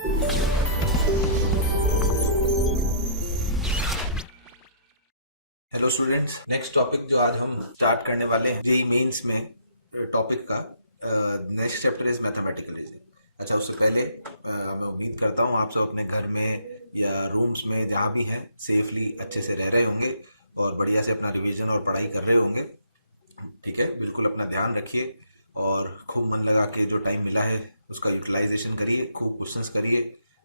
Hello students, next topic जो आज हम स्टार्ट करने वाले हैं जेई मेंस में टॉपिक का next chapter is mathematical reasoning. अच्छा, उससे पहले मैं उम्मीद करता हूँ आप सब अपने घर में या रूम्स में जहाँ भी हैं सेफली अच्छे से रह रहे होंगे और बढ़िया से अपना रिवीजन और पढ़ाई कर रहे होंगे। ठीक है, बिल्कुल अपना ध्यान रखिए और खूब मन लगा के जो टाइम मिला है उसका यूटिलाइजेशन करिए, खूब क्वेश्चंस करिए,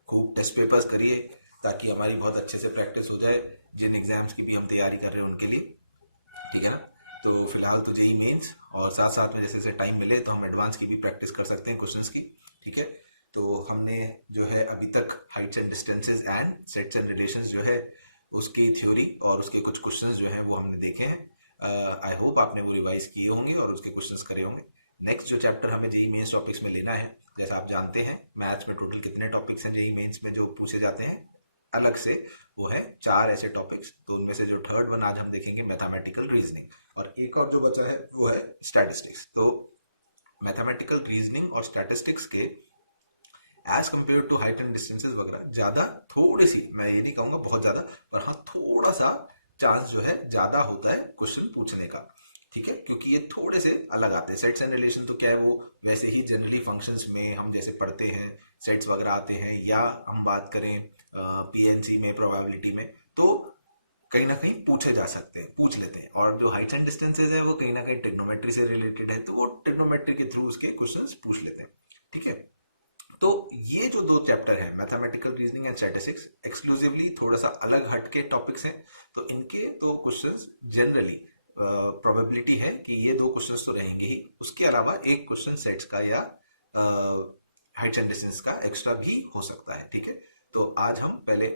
खूब टेस्ट पेपर्स करिए, ताकि हमारी बहुत अच्छे से प्रैक्टिस हो जाए जिन एग्जाम्स की भी हम तैयारी कर रहे हैं उनके लिए। ठीक है ना? तो फिलहाल तो जेई मेंस और साथ साथ में जैसे जैसे टाइम मिले तो हम एडवांस की भी प्रैक्टिस कर सकते हैं क्वेश्चंस की। ठीक है, तो हमने जो है अभी तक Heights and distances and sets and relations जो है उसकी थ्योरी और उसके कुछ क्वेश्चंस जो है वो हमने देखे हैं। आई होप आपने वो रिवाइज किए होंगे और उसके क्वेश्चंस करे होंगे। नेक्स्ट जो चैप्टर हमें जेई मेंस टॉपिक्स में लेना है, जैसा आप जानते हैं मैथ्स में टोटल कितने टॉपिक्स हैं जेई मेंस में जो पूछे जाते हैं अलग से, वो है 4 ऐसे टॉपिक्स। तो उनमें से जो थर्ड वन आज हम देखेंगे मैथमेटिकल रीजनिंग, और एक और जो बचा है वो है स्टैटिस्टिक्स। तो मैथमेटिकल रीजनिंग और स्टैटिस्टिक्स के as compare to height and distances वगैरह ज्यादा, थोड़ी सी, मैं ये नहीं कहूंगा बहुत ज्यादा, पर हाँ थोड़ा सा चांस जो है ज्यादा होता है क्वेश्चन पूछने का। ठीक है, क्योंकि ये थोड़े से अलग आते हैं। सेट्स एंड रिलेशन तो क्या है, वो वैसे ही जनरली फंक्शंस में हम जैसे पढ़ते हैं सेट्स वगैरह आते हैं, या हम बात करें पीएनसी में प्रोबेबिलिटी में, तो कहीं ना कहीं पूछे जा सकते हैं, पूछ लेते हैं। और जो हाइट्स एंड डिस्टेंसेज है वो कहीं ना कहीं ट्रिग्नोमेट्री से रिलेटेड है, तो वो ट्रिग्नोमेट्री के थ्रू उसके क्वेश्चंस पूछ लेते हैं। ठीक है, तो ये जो दो चैप्टर है mathematical reasoning and statistics, exclusively थोड़ा सा अलग हट के टॉपिक्स हैं। तो इनके तो क्वेश्चंस जनरली प्रोबेबिलिटी है कि ये दो क्वेश्चंस तो रहेंगे ही, उसके अलावा एक क्वेश्चन सेट्स का या हाइट्स एंड डिस्टेंस का एक्स्ट्रा भी हो सकता है। ठीक है, तो आज हम पहले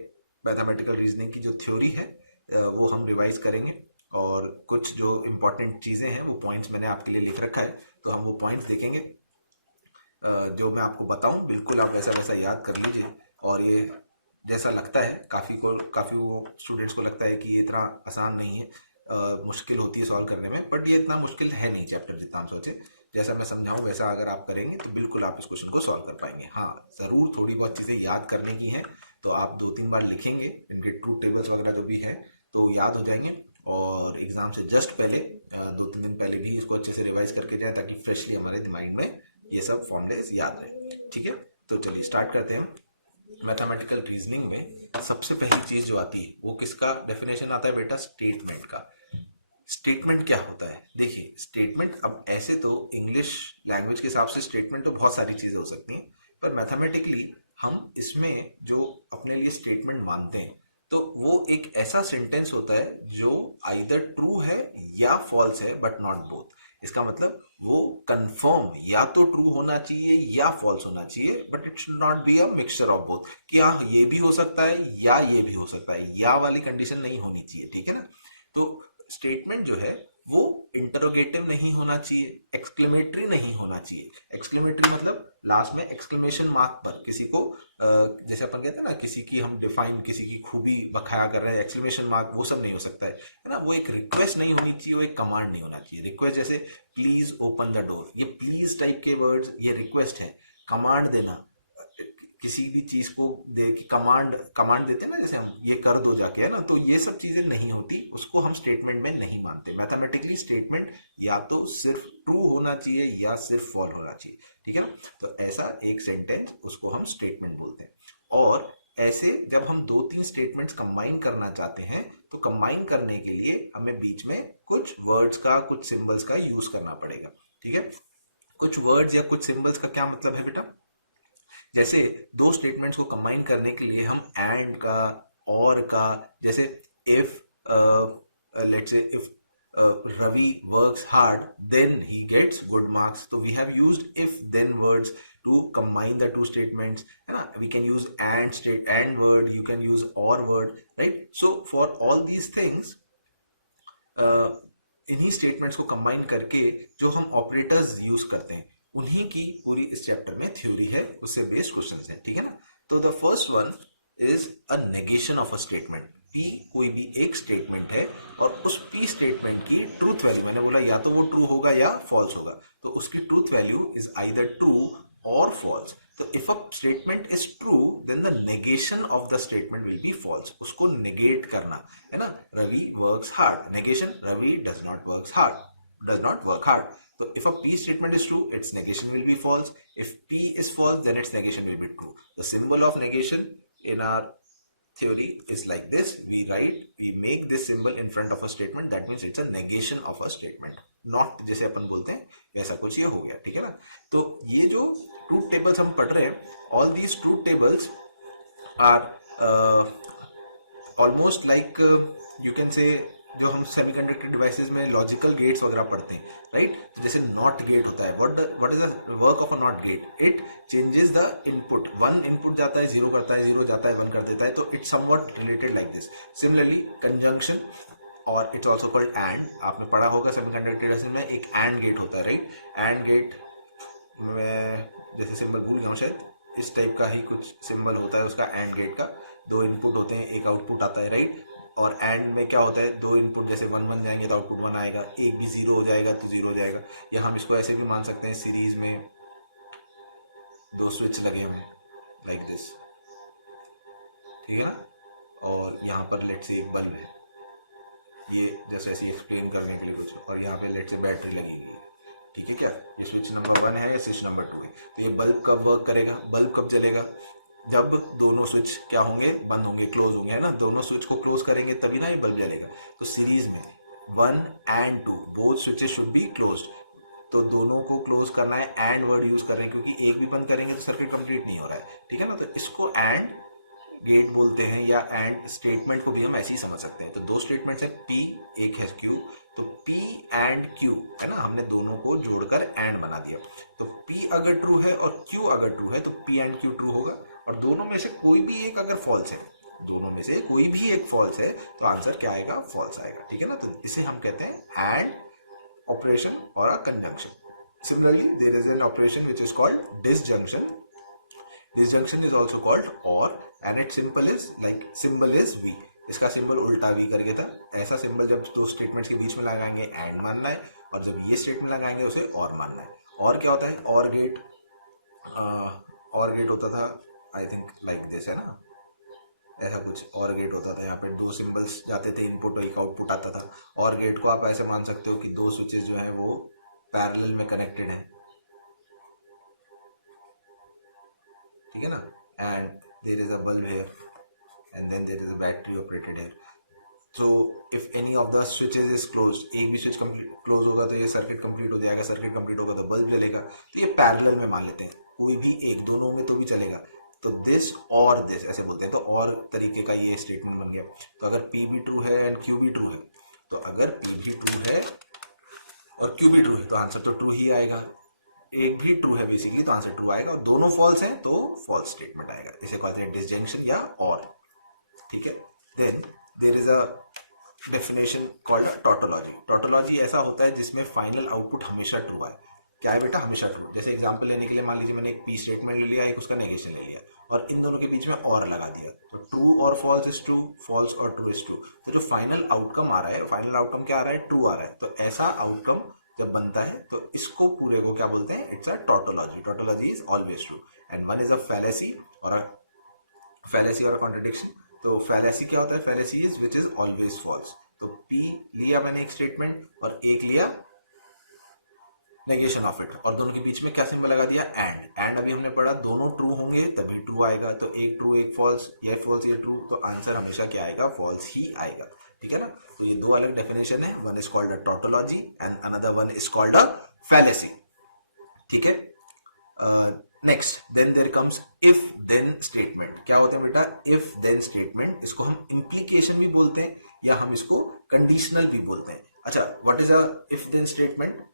मैथमेटिकल रीजनिंग की जो थ्योरी है वो हम रिवाइज करेंगे, और कुछ जो इंपॉर्टेंट चीजें हैं वो पॉइंट्स मैंने आपके लिए लिख रखा है, तो हम वो पॉइंट्स देखेंगे। जो मैं आपको बताऊं बिल्कुल आप वैसा वैसा याद कर लीजिए। और ये जैसा लगता है काफी वो स्टूडेंट्स को लगता है कि ये इतना आसान नहीं है, मुश्किल होती है सॉल्व करने में, बट ये इतना मुश्किल है नहीं चैप्टर जितना हम सोचे। जैसा मैं समझाऊं वैसा अगर आप करेंगे तो बिल्कुल आप इस क्वेश्चन को सॉल्व कर पाएंगे। हाँ, जरूर थोड़ी बहुत चीजें याद करने की हैं, तो आप 2-3 बार लिखेंगे, इनके ट्रूथ टेबल्स वगैरह जो भी हैं तो याद हो जाएंगे, और एग्जाम से जस्ट पहले 2-3 दिन पहले भी इसको अच्छे से रिवाइज करके जाए, ताकि फ्रेशली हमारे दिमाग में ये सब फॉर्मूलेस याद रहे। ठीक है, तो चलिए स्टार्ट करते हैं। मैथमेटिकल रीजनिंग में सबसे पहली चीज जो आती है वो किसका डेफिनेशन आता है बेटा? स्टेटमेंट का। स्टेटमेंट क्या होता है? देखिए, स्टेटमेंट, अब ऐसे तो इंग्लिश लैंग्वेज के हिसाब से स्टेटमेंट तो बहुत सारी चीजें हो सकती हैं, पर मैथमेटिकली हम इसमें जो अपने लिए स्टेटमेंट मानते हैं तो वो एक ऐसा सेंटेंस होता है जो आइदर ट्रू है या फॉल्स है, बट नॉट बोथ। इसका मतलब वो कंफर्म या तो ट्रू होना चाहिए या फॉल्स होना चाहिए, but it should not be a mixture of both, कि हाँ ये भी हो सकता है या ये भी हो सकता है, या वाली कंडीशन नहीं होनी चाहिए। ठीक है ना? तो स्टेटमेंट जो है वो इंटरोगेटिव नहीं होना चाहिए, एक्सक्लेमेटरी नहीं होना चाहिए। एक्सक्लेमेटरी मतलब लास्ट में एक्सक्लेमेशन मार्क पर किसी को, जैसे अपन कहते हैं ना, किसी की हम डिफाइन, किसी की खूबी बखाया कर रहे हैं, एक्सक्लेमेशन मार्क, वो सब नहीं हो सकता है ना? वो एक रिक्वेस्ट नहीं होनी चाहिए, वो एक कमांड नहीं होना चाहिए। रिक्वेस्ट जैसे प्लीज ओपन द डोर, ये प्लीज टाइप के वर्ड्स ये रिक्वेस्ट है। कमांड देना, किसी भी चीज को दे की कमांड देते हैं ना, जैसे हम ये कर दो जाके, है ना, तो ये सब चीजें नहीं होती, उसको हम स्टेटमेंट में नहीं मानते। मैथमेटिकली स्टेटमेंट या तो सिर्फ ट्रू होना चाहिए या सिर्फ फॉल्स होना चाहिए। ठीक है ना? तो ऐसा एक सेंटेंस, उसको हम स्टेटमेंट बोलते हैं। और ऐसे जब हम 2-3 स्टेटमेंट्स कंबाइन करना चाहते हैं तो कंबाइन करने के लिए हमें बीच में कुछ वर्ड्स का, कुछ सिंबल्स का यूज करना पड़ेगा। ठीक है, कुछ वर्ड्स या कुछ सिंबल्स का क्या मतलब है बेटा? जैसे दो स्टेटमेंट्स को कंबाइन करने के लिए हम एंड का, और का, जैसे if let's say if Ravi works hard then he gets good marks, so we have used if then words to combine the two statements, है ना? We can use and word, you can use or word, right? So for all these things इन्हीं statements को combine करके जो हम operators use करते हैं उन्हीं की पूरी इस चैप्टर में थ्योरी है, उससे बेस्ड क्वेश्चंस हैं। ठीक है ना? तो the first one is a negation of a statement. P कोई भी एक स्टेटमेंट है और उस पी स्टेटमेंट की ट्रूथ वैल्यू, मैंने बोला या तो वो ट्रू होगा या फॉल्स होगा, तो उसकी truth value is either true or false. तो if a statement is true, then the negation of the statement will be false. उसको negate करना है ना. Ravi works hard. Negation, Ravi does not work hard. So if a P statement is true, its negation will be false. If P is false, then its negation will be true. The symbol of negation in our theory is like this. We make this symbol in front of a statement. That means it's a negation of a statement. Not जैसे अपन बोलते हैं वैसा कुछ ये हो गया. ठीक है ना. तो ये जो ट्रूथ टेबल्स हम पढ़ रहे हैं, all these truth tables are almost like you can say जो हम सेमीकंडक्टर डिवाइसेस में लॉजिकल गेट्स वगैरह पढ़ते हैं, राइट. तो जैसे नॉट गेट होता है. What is the work of a not gate? It changes the input. One input जाता है, जीरो करता है, जीरो जाता है, वन कर देता है. तो it's somewhat related like this. Similarly conjunction और इट्स ऑल्सो कॉल्ड एंड. आपने पढ़ा होगा सेमीकंडक्टर डिवाइसेस में एक एंड गेट होता है, राइट. एंड गेट में जैसे सिंबल भूल गया हूँ शायद, इस टाइप का ही कुछ सिंबल होता है उसका एंड गेट का. दो इनपुट होते हैं, एक आउटपुट आता है, राइट. और एंड में क्या होता है, दो इनपुट जैसे वन बन जाएंगे तो आउटपुट वन आएगा, एक भी जीरो हो जाएगा तो जीरो हो जाएगा. या हम इसको ऐसे भी मान सकते हैं, सीरीज में दो स्विच लगे हुए लाइक दिस, ठीक है ना. और यहाँ पर लेट से एक बल्ब है, ये जैसे ऐसे एक्सप्लेन करने के लिए कुछ. और यहाँ पे लेट से बैटरी लगी हुई है, ठीक है. क्या ये स्विच नंबर 1 है या स्विच नंबर 2 है. तो ये बल्ब कब वर्क करेगा, बल्ब कब जलेगा? जब दोनों स्विच क्या होंगे, बंद होंगे, क्लोज होंगे, है ना. दोनों स्विच को क्लोज करेंगे तभी ना ये बल्ब जलेगा. तो सीरीज में 1 and 2 both switches should be closed. तो दोनों को क्लोज करना है, एंड वर्ड यूज कर रहे हैं क्योंकि एक भी बंद करेंगे तो सर्किट कंप्लीट नहीं हो रहा है, ठीक है ना. तो इसको एंड गेट बोलते हैं, या एंड स्टेटमेंट को भी हम ऐसे ही समझ सकते हैं. तो दो स्टेटमेंट्स है, P एक है Q. तो P एंड Q है ना, हमने दोनों को जोड़कर एंड बना दिया. तो P अगर ट्रू है और Q अगर ट्रू है तो P एंड Q ट्रू होगा. और दोनों में से कोई भी एक अगर फॉल्स है, दोनों में से कोई भी एक फॉल्स है तो आंसर क्या आएगा, फॉल्स आएगा, ठीक है ना. तो इसे हम कहते हैं एंड ऑपरेशन और a conjunction. Similarly there is an operation which is called disjunction. Disjunction is also called or, and it symbol is V. इसका सिंबल उल्टा V करके था. ऐसा सिंबल जब दो स्टेटमेंट्स के बीच में लगाएंगे एंड मानना है, और जब ये स्टेटमेंट लगाएंगे उसे और मानना है. और क्या होता है, और गेट होता था आई थिंक लाइक दिस, है ना. ऐसा कुछ और गेट होता था. यहाँ पे दो सिंबल्स जाते थे, इनपुट और एक आउटपुट आता था. और गेट को आप ऐसे मान सकते हो कि दो स्विचेस जो है वो पैरेलल में कनेक्टेड है, ठीक है ना. And there is a bulb here and then there is a battery operated here. So if any of the switches is closed, एक भी स्विच क्लोज होगा तो ये सर्किट कंप्लीट हो जाएगा, सर्किट कंप्लीट होगा तो बल्ब जलेगा. तो ये पैरेलल में मान लेते हैं, कोई भी एक, दोनों में तो भी चलेगा. तो दिस और दिस ऐसे बोलते हैं. तो और तरीके का ये स्टेटमेंट बन गया. तो अगर P भी ट्रू है एंड Q भी ट्रू है, तो अगर P भी ट्रू है और Q भी ट्रू है तो आंसर तो ट्रू ही आएगा. एक भी ट्रू है बेसिकली तो आंसर ट्रू आएगा, और दोनों फॉल्स हैं तो फॉल्स स्टेटमेंट आएगा. इसे कहते हैं डिसजंक्शन या और, ठीक है. Then there is a definition called tautology. Tautology ऐसा होता है जिसमें फाइनल आउटपुट हमेशा ट्रू आए. क्या है बेटा, हमेशा ट्रू. जैसे एग्जांपल लेने के लिए मान लीजिए मैंने एक P स्टेटमेंट ले लिया, एक उसका नेगेशन ले लिया, और इन दोनों के बीच में और लगा दिया. तो ट्रू और फॉल्स इज ट्रू, फॉल्स और ट्रू इज ट्रू. तो जो फाइनल आउटकम आ रहा है, फाइनल आउटकम क्या आ रहा है, ट्रू आ रहा है. तो ऐसा आउटकम जब बनता है तो इसको पूरे को क्या बोलते हैं, it's a tautology. Tautology is always true. And one is a fallacy or a contradiction. तो फैलेसी क्या होता है, fallacy is which is always false. तो P लिया मैंने एक स्टेटमेंट और एक लिया नेगेशन ऑफ इट, और दोनों के बीच में क्या सिंबल लगा दिया, एंड अभी हमने पढ़ा दोनों ट्रू होंगे तभी ट्रू आएगा. तो एक ट्रू एक फॉल्स, ये फॉल्स ये ट्रू, तो आंसर हमेशा क्या आएगा, फॉल्स ही आएगा, ठीक है ना. तो ये दो अलग डेफिनेशन है. One is called a tautology and another one is called a fallacy, ठीक है. Next, then there comes if then statement. क्या होता है बेटा, इफ देन स्टेटमेंट. इसको हम इम्प्लीकेशन भी बोलते हैं या हम इसको कंडीशनल भी बोलते हैं. अच्छा, what is a if then statement?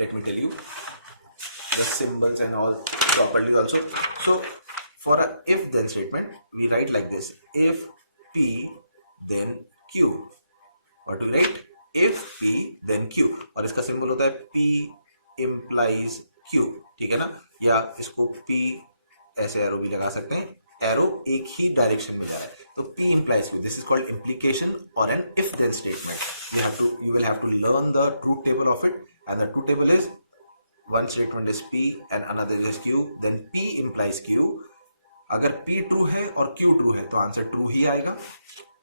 Let me tell you the symbols and all properly also. So for a if then statement we write like this: if P then Q. What do we write? If P then Q. और इसका symbol होता है P implies Q, ठीक है ना. या इसको P ऐसे एरो भी लगा सकते हैं, एरो एक ही डायरेक्शन में जा रहा है. तो P implies Q. This is called implication or an if then statement. You will have to learn the truth table of it. And the truth table is one statement is P and another is Q, then P implies Q. अगर P true है और Q true है तो answer true ही आएगा,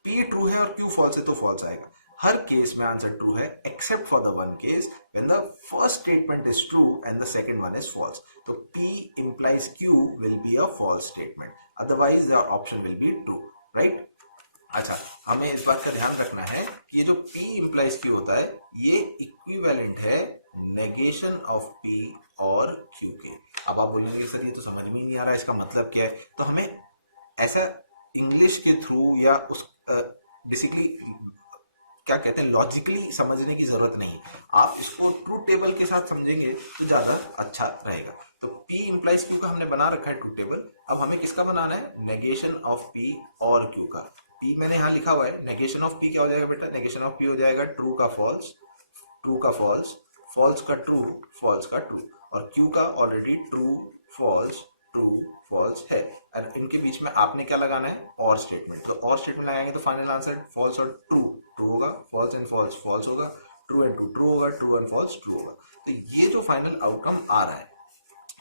P true है और Q false है तो फॉल्स आएगा। हर केस में आंसर ट्रू है except for the one case when the first statement is true and the second one is false. तो P implies Q will be a false statement, otherwise the option will be true, right? अच्छा, हमें इस बात का ध्यान रखना है कि ये जो P implies Q होता है ये इक्विवेलेंट है नेगेशन ऑफ P और Q के। अब आप बोलेंगे सर ये तो समझ में ही नहीं आ रहा है, इसका मतलब क्या है? तो हमें ऐसा इंग्लिश के थ्रू या उस बेसिकली क्या कहते हैं लॉजिकली समझने की जरूरत नहीं, आप इसको ट्रूथ टेबल के साथ समझेंगे तो ज्यादा अच्छा रहेगा। तो P implies Q का हमने बना रखा है ट्रूथ टेबल, अब हमें किसका बनाना है? नेगेशन ऑफ P और Q का। P मैंने यहाँ लिखा हुआ है, नेगेशन ऑफ P क्या हो जाएगा बेटा? नेगेशन ऑफ P हो जाएगा ट्रू का फॉल्स, ट्रू का फॉल्स, फॉल्स का ट्रू, फॉल्स का ट्रू, और Q का already true false true false है। और इनके बीच में आपने क्या लगाना है? और स्टेटमेंट। तो और स्टेटमेंट लगाएंगे तो फाइनल आंसर फॉल्स और ट्रू ट्रू होगा, फॉल्स एंड फॉल्स फॉल्स होगा, ट्रू एंड ट्रू ट्रू होगा, ट्रू एंड फॉल्स ट्रू होगा। तो ये जो फाइनल आउटकम आ रहा है,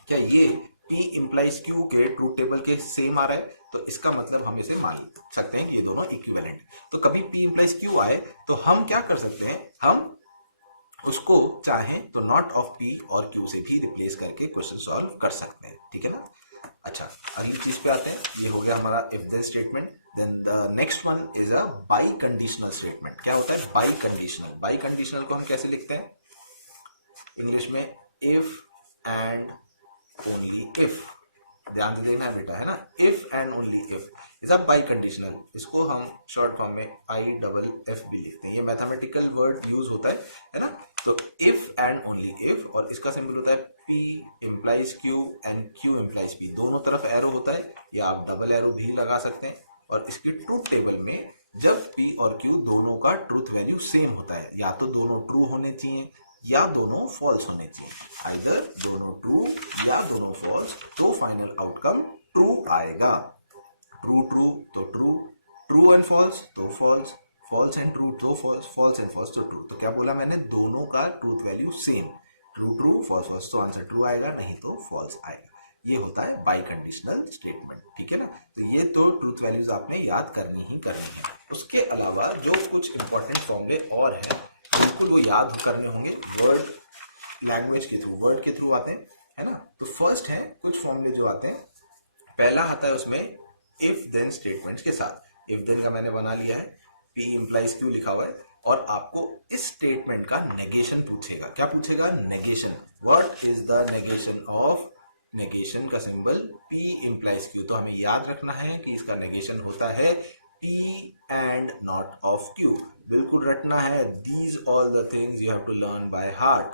क्या ये P implies Q के ट्रूथ टेबल के सेम आ रहा है? तो इसका मतलब हम इसे मान सकते हैं कि ये दोनों इक्विवेलेंट। तो कभी P implies Q आए तो हम क्या कर सकते हैं? हम उसको चाहें तो नॉट ऑफ P और Q से भी रिप्लेस करके क्वेश्चन सॉल्व कर सकते हैं, ठीक है ना? अच्छा, अगली चीज पे आते हैं। ये हो गया हमारा if then statement. Then the next one is a biconditional statement. क्या होता है बाई कंडीशनल? बाई कंडीशनल को हम कैसे लिखते हैं इंग्लिश में? If and only if. ध्यान से देखना है बेटा, है ना? If and only if is a by conditional. इसको हम शॉर्ट फॉर्म में IFF भी लिखते हैं। ये मैथमेटिकल वर्ड यूज होता है ना? तो इफ एंड ओनली इफ, और इसका सिंबल होता है P implies Q and Q implies P। दोनों तरफ एरो होता है, या आप डबल एरो भी लगा सकते हैं। और इसके ट्रूथ टेबल में जब P और Q दोनों का ट्रूथ वैल्यू सेम होता है, या तो दोनों ट्रू होने चाहिए या दोनों फॉल्स होने चाहिए, आइदर दोनों ट्रू या दोनों फॉल्स, तो फाइनल आउटकम ट्रू आएगा। ट्रू ट्रू तो ट्रू, ट्रू एंड फॉल्स तो फॉल्स, फॉल्स एंड ट्रू तो फॉल्स, फॉल्स एंड फॉल्स तो ट्रू। तो क्या बोला मैंने? दोनों का truth value same, true true false false, तो आंसर ट्रू आएगा, नहीं तो फॉल्स आएगा। ये होता है बाई कंडीशनल स्टेटमेंट, ठीक है ना? तो ये तो ट्रूथ वैल्यूज आपने याद करनी ही करनी है। उसके अलावा जो कुछ इंपॉर्टेंट फॉर्मूले और हैं बिल्कुल वो याद करने होंगे, वर्ड लैंग्वेज के थ्रू, वर्ड के थ्रू आते हैं, है ना? तो फर्स्ट है कुछ फॉर्मूले जो आते हैं, पहला आता है उसमें इफ देन स्टेटमेंट्स के साथ। इफ देन का मैंने बना लिया है, P implies Q लिखा हुआ है, और आपको इस स्टेटमेंट का नेगेशन पूछेगा। क्या पूछेगा? Negation. What is the negation of? Negation का सिंबल P implies Q। तो हमें याद रखना है कि इसका नेगेशन होता है P and not of Q। बिल्कुल रटना है। These all the things you have to learn by heart.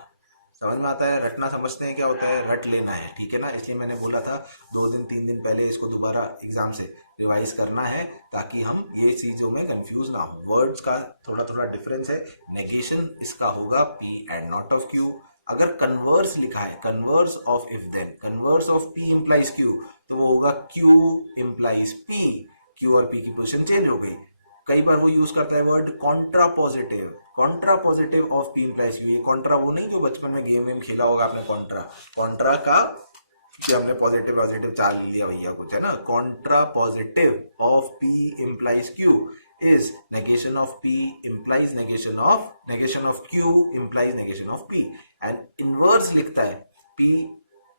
समझ में आता है? रटना समझते हैं क्या होता है? रट लेना है, ठीक है ना? इसलिए मैंने बोला था 2 दिन 3 दिन पहले इसको दोबारा एग्जाम से रिवाइज करना है, ताकि हम ये चीजों में कंफ्यूज ना हो। वर्ड्स का थोड़ा थोड़ा डिफरेंस है। नेगेशन इसका होगा P and not of Q। अगर कन्वर्स लिखा है, converse of if then, converse of P implies Q, तो वो होगा Q implies P। Q और P की पोजीशन चेंज हो गई। कई बार वो यूज करता है word Contra positive, Contra positive of P implies Q। ये कॉन्ट्रा वो नहीं जो बचपन में गेम वेम खेला होगा आपने, कॉन्ट्रा, कॉन्ट्रा का जो हमने पॉजिटिव पॉजिटिव चाल लिया भैया कुछ, है ना? Contra positive of P implies Q is negation of P implies negation of Q implies negation of P। and inverse लिखता है P